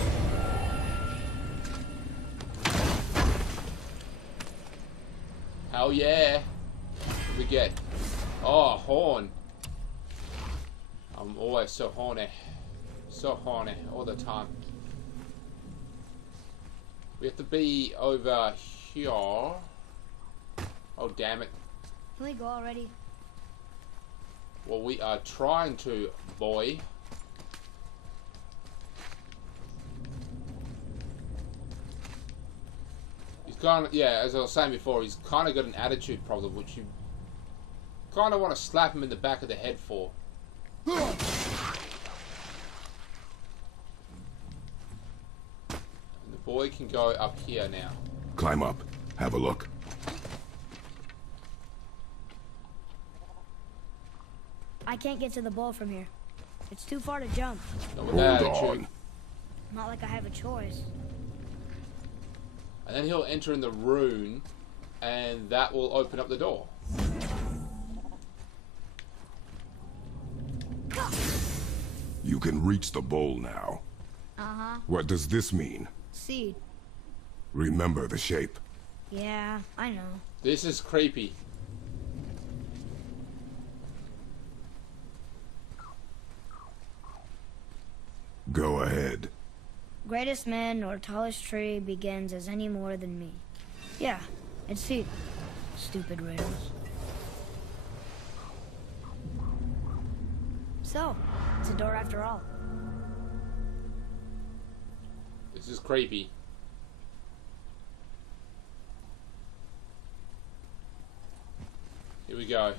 Hell yeah. get? Oh, horn. I'm always so horny. So horny all the time. We have to be over here. Oh, damn it. Can we go already? Well, we are trying to, boy. He's kind of, yeah, as I was saying before, he's kind of got an attitude problem, which you kind of want to slap him in the back of the head for. And the boy can go up here now. Climb up. Have a look. I can't get to the bowl from here. It's too far to jump. Not with that Hold attitude. on. Not like I have a choice. And then he'll enter in the rune, and that will open up the door. You can reach the bowl now. Uh-huh. What does this mean? Seed. Remember the shape. Yeah, I know. This is creepy. Go ahead. Greatest man or tallest tree begins as any more than me. Yeah, it's seed. Stupid riddles. So, it's a door after all. This is creepy. Here we go.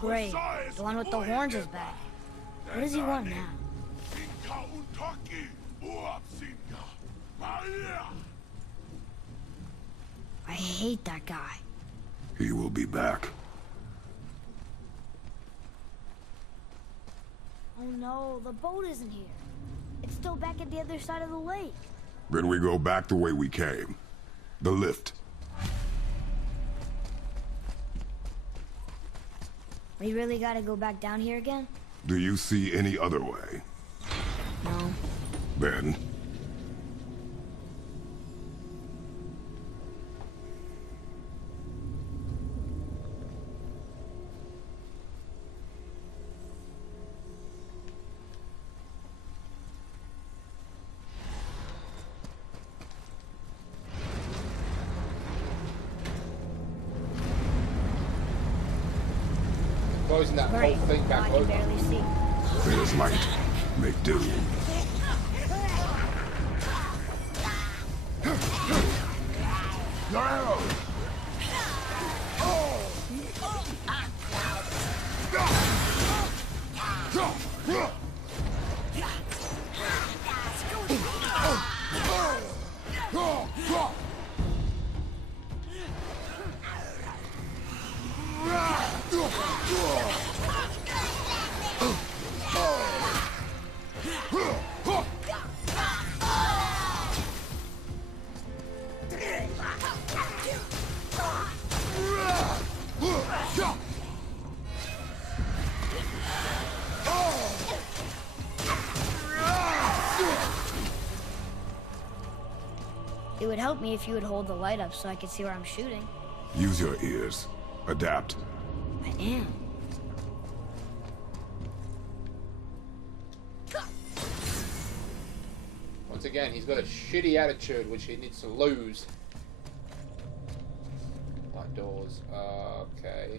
Great. The one with the horns is back. What does he want now? I hate that guy. He will be back. Oh no, the boat isn't here. It's still back at the other side of the lake. Then we go back the way we came. The lift. We really gotta go back down here again? Do you see any other way? No. Then... Closing that Great. whole thing Now I back can over. barely see. there's light. Make do. It would help me if you would hold the light up so I could see where I'm shooting. Use your ears. Adapt. I am. Once again, he's got a shitty attitude, which he needs to lose. Light doors. Okay.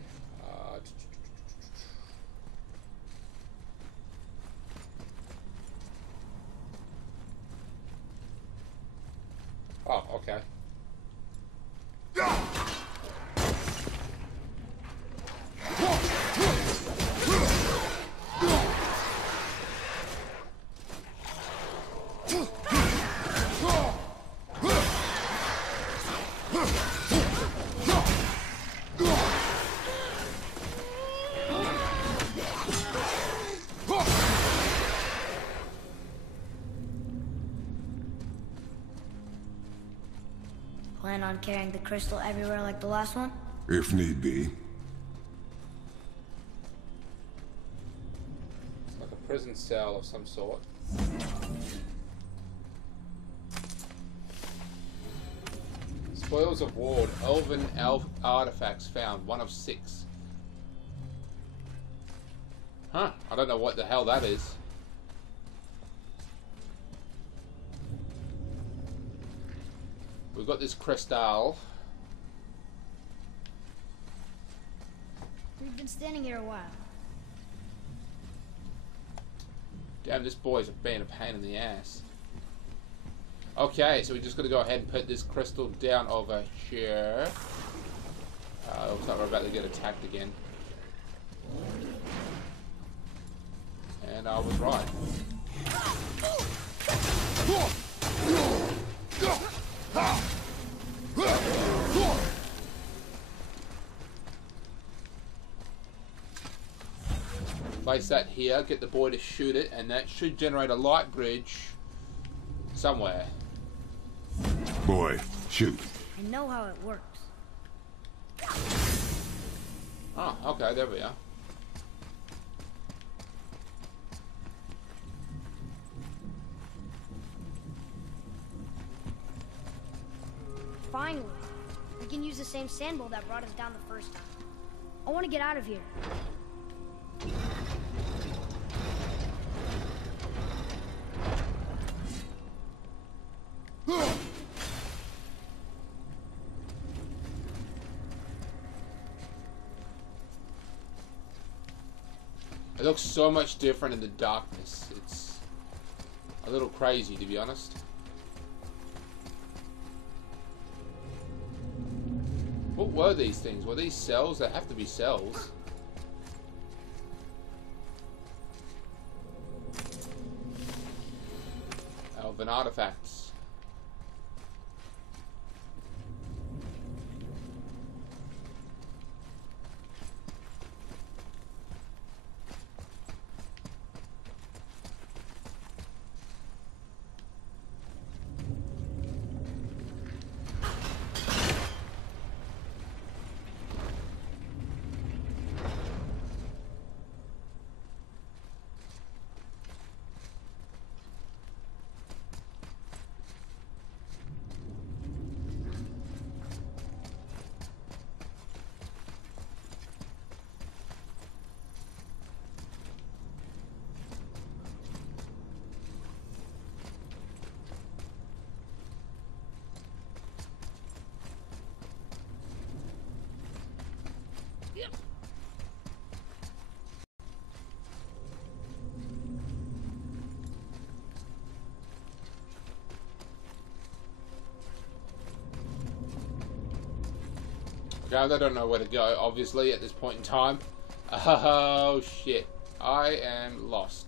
Oh, okay. on carrying the crystal everywhere like the last one? If need be. It's like a prison cell of some sort. Spoils of Ward. Elven artifacts found. 1 of 6. Huh. I don't know what the hell that is. We've got this crystal. We've been standing here a while. Damn, this boy's being a pain in the ass. Okay, so we just got to go ahead and put this crystal down over here. Looks like we're about to get attacked again. And I was right. Place that here, get the boy to shoot it, and that should generate a light bridge somewhere. Boy, shoot. I know how it works. Oh, okay, there we are. Finally, we can use the same sand bowl that brought us down the first time. I want to get out of here. It looks so much different in the darkness. It's a little crazy, to be honest. What were these things? Were these cells? They have to be cells. Elven artifacts. Okay, I don't know where to go, obviously, at this point in time. Oh, shit. I am lost.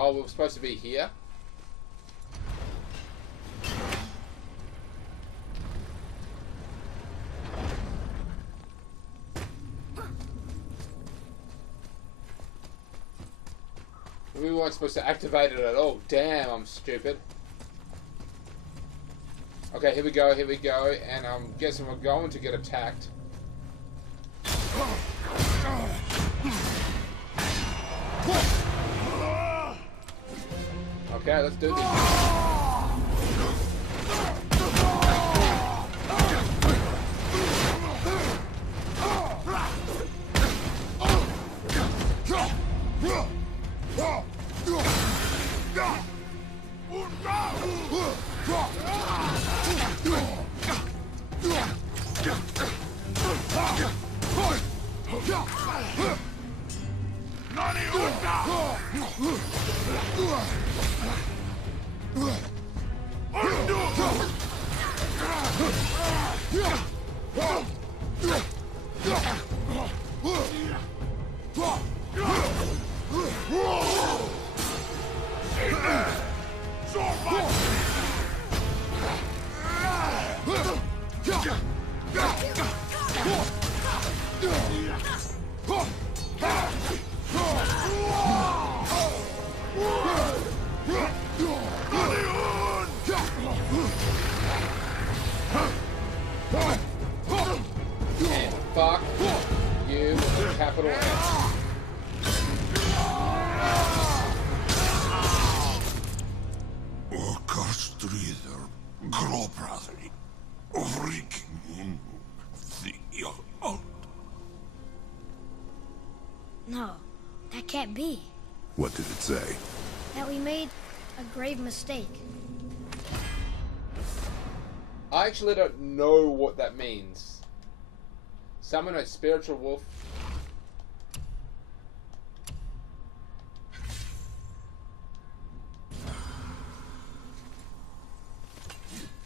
Oh, we're supposed to be here. We weren't supposed to activate it at all. Damn, I'm stupid. Okay, here we go, and I'm guessing we're going to get attacked. Okay, let's do this. Fuck you with a capital F. Orkestrider Gråbräðri Overreaking the alt. No, that can't be. What did it say? That we made a grave mistake. I actually don't know what that means. Summon a spiritual wolf.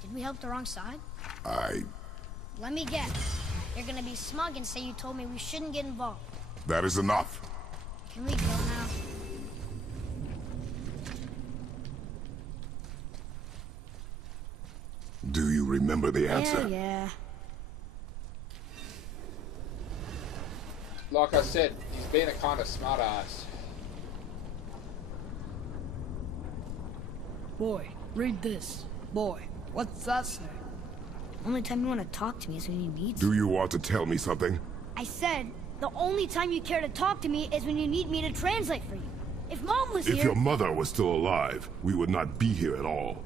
Did we help the wrong side? Let me guess. You're gonna be smug and say you told me we shouldn't get involved. That is enough. Can we go now? Do you remember the answer? Yeah. Like I said, he's been a kind of smart ass. Boy, read this. Boy, what's that say? Only time you want to talk to me is when you need Do you want to tell me something? I said, the only time you care to talk to me is when you need me to translate for you. If Mom was If here... your mother was still alive, we would not be here at all.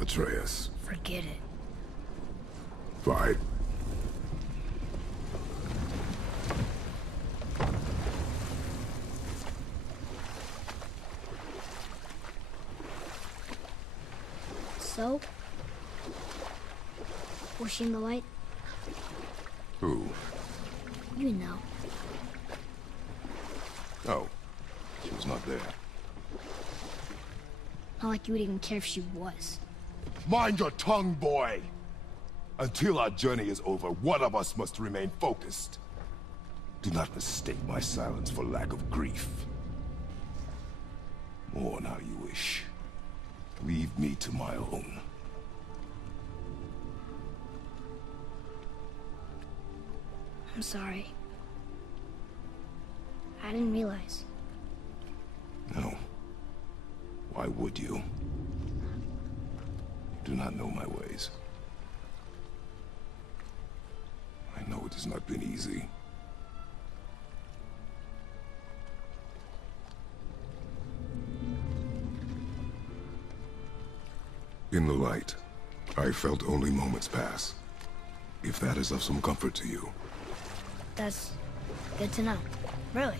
Atreus. Forget it. Fine. So? Was she in the light? Who? You know. Oh. She was not there. Not like you would even care if she was. Mind your tongue, boy! Until our journey is over, one of us must remain focused. Do not mistake my silence for lack of grief. Mourn how you wish. Leave me to my own. I'm sorry. I didn't realize. No. Why would you? You do not know my ways. I know it has not been easy. In the light, I felt only moments pass. If that is of some comfort to you. That's good to know. Really.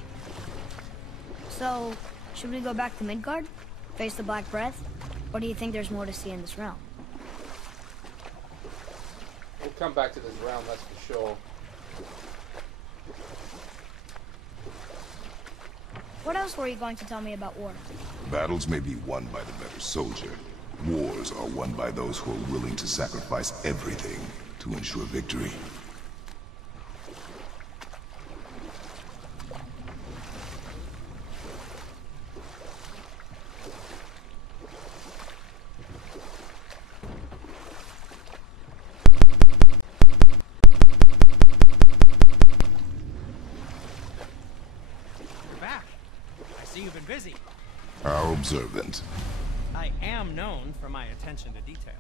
So, should we go back to Midgard? Face the Black Breath? Or do you think there's more to see in this realm? We'll come back to this realm, that's for sure. What else were you going to tell me about war? Battles may be won by the better soldier. Wars are won by those who are willing to sacrifice everything to ensure victory. You're back. I see you've been busy. How observant. I am known for my attention to detail.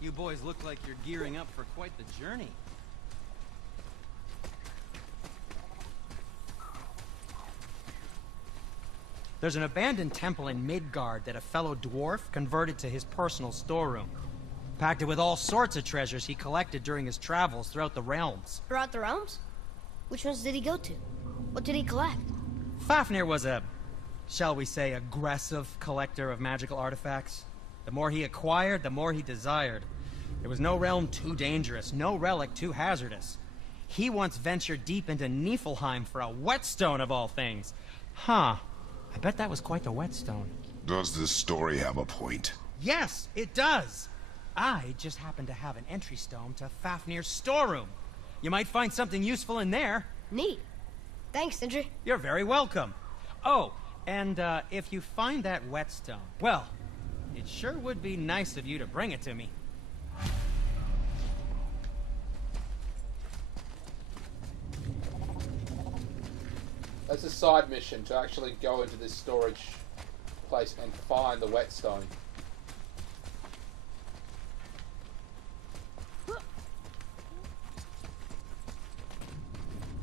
You boys look like you're gearing up for quite the journey. There's an abandoned temple in Midgard that a fellow dwarf converted to his personal storeroom. Packed it with all sorts of treasures he collected during his travels throughout the realms. Throughout the realms? Which ones did he go to? What did he collect? Fafnir was a, shall we say, aggressive collector of magical artifacts. The more he acquired, the more he desired. There was no realm too dangerous, no relic too hazardous. He once ventured deep into Niflheim for a whetstone of all things. Huh. I bet that was quite the whetstone. Does this story have a point? Yes, it does. I just happen to have an entry stone to Fafnir's storeroom. You might find something useful in there. Neat. Thanks, Sindri. You're very welcome. Oh, and if you find that whetstone, well, it sure would be nice of you to bring it to me. That's a side mission to actually go into this storage place and find the whetstone.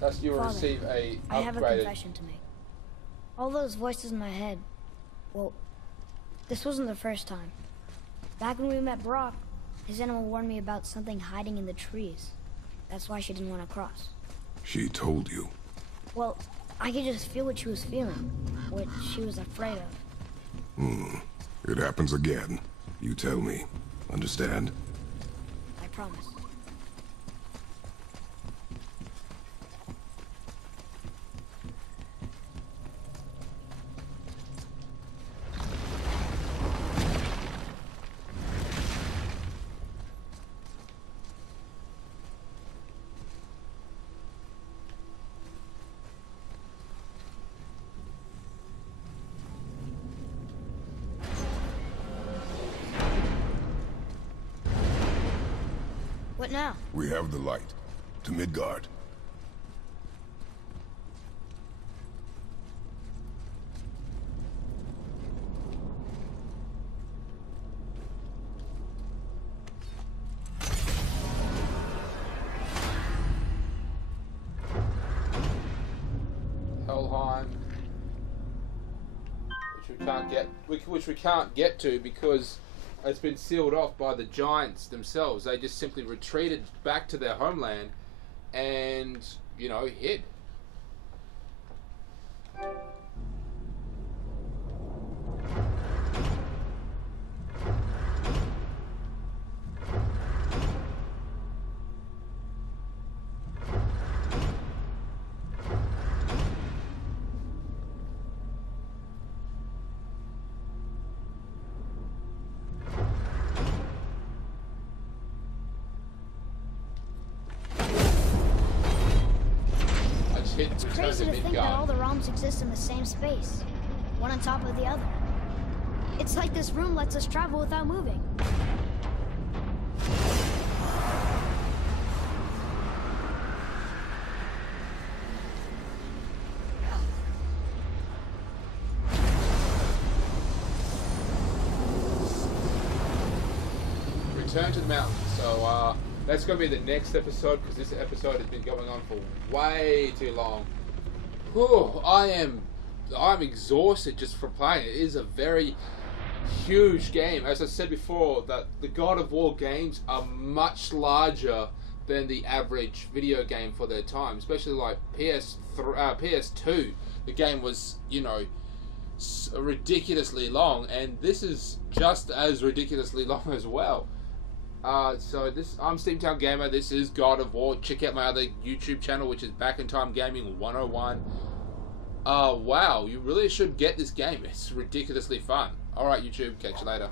Thus you will Father, receive a I have a upgraded... confession to make. All those voices in my head, well, this wasn't the first time. Back when we met Brock, his animal warned me about something hiding in the trees. That's why she didn't want to cross. She told you. Well, I could just feel what she was feeling, what she was afraid of. It happens again. You tell me. Understand? I promise. What now? We have the light. To Midgard. Helheim, which we can't get to because it's been sealed off by the giants themselves. They just simply retreated back to their homeland and, you know, hid. It's crazy to think that all the realms exist in the same space, one on top of the other. It's like this room lets us travel without moving. Return to the mountains. So, that's going to be the next episode because this episode has been going on for way too long. Whew, I'm exhausted just from playing it. It is a very huge game. As I said before, that the God of War games are much larger than the average video game for their time, especially like PS2. The game was, you know, ridiculously long, and this is just as ridiculously long as well. I'm Steamtown Gamer. This is God of War. Check out my other YouTube channel, which is Back in Time Gaming 101. Wow, you really should get this game. It's ridiculously fun. Alright, YouTube, catch you later.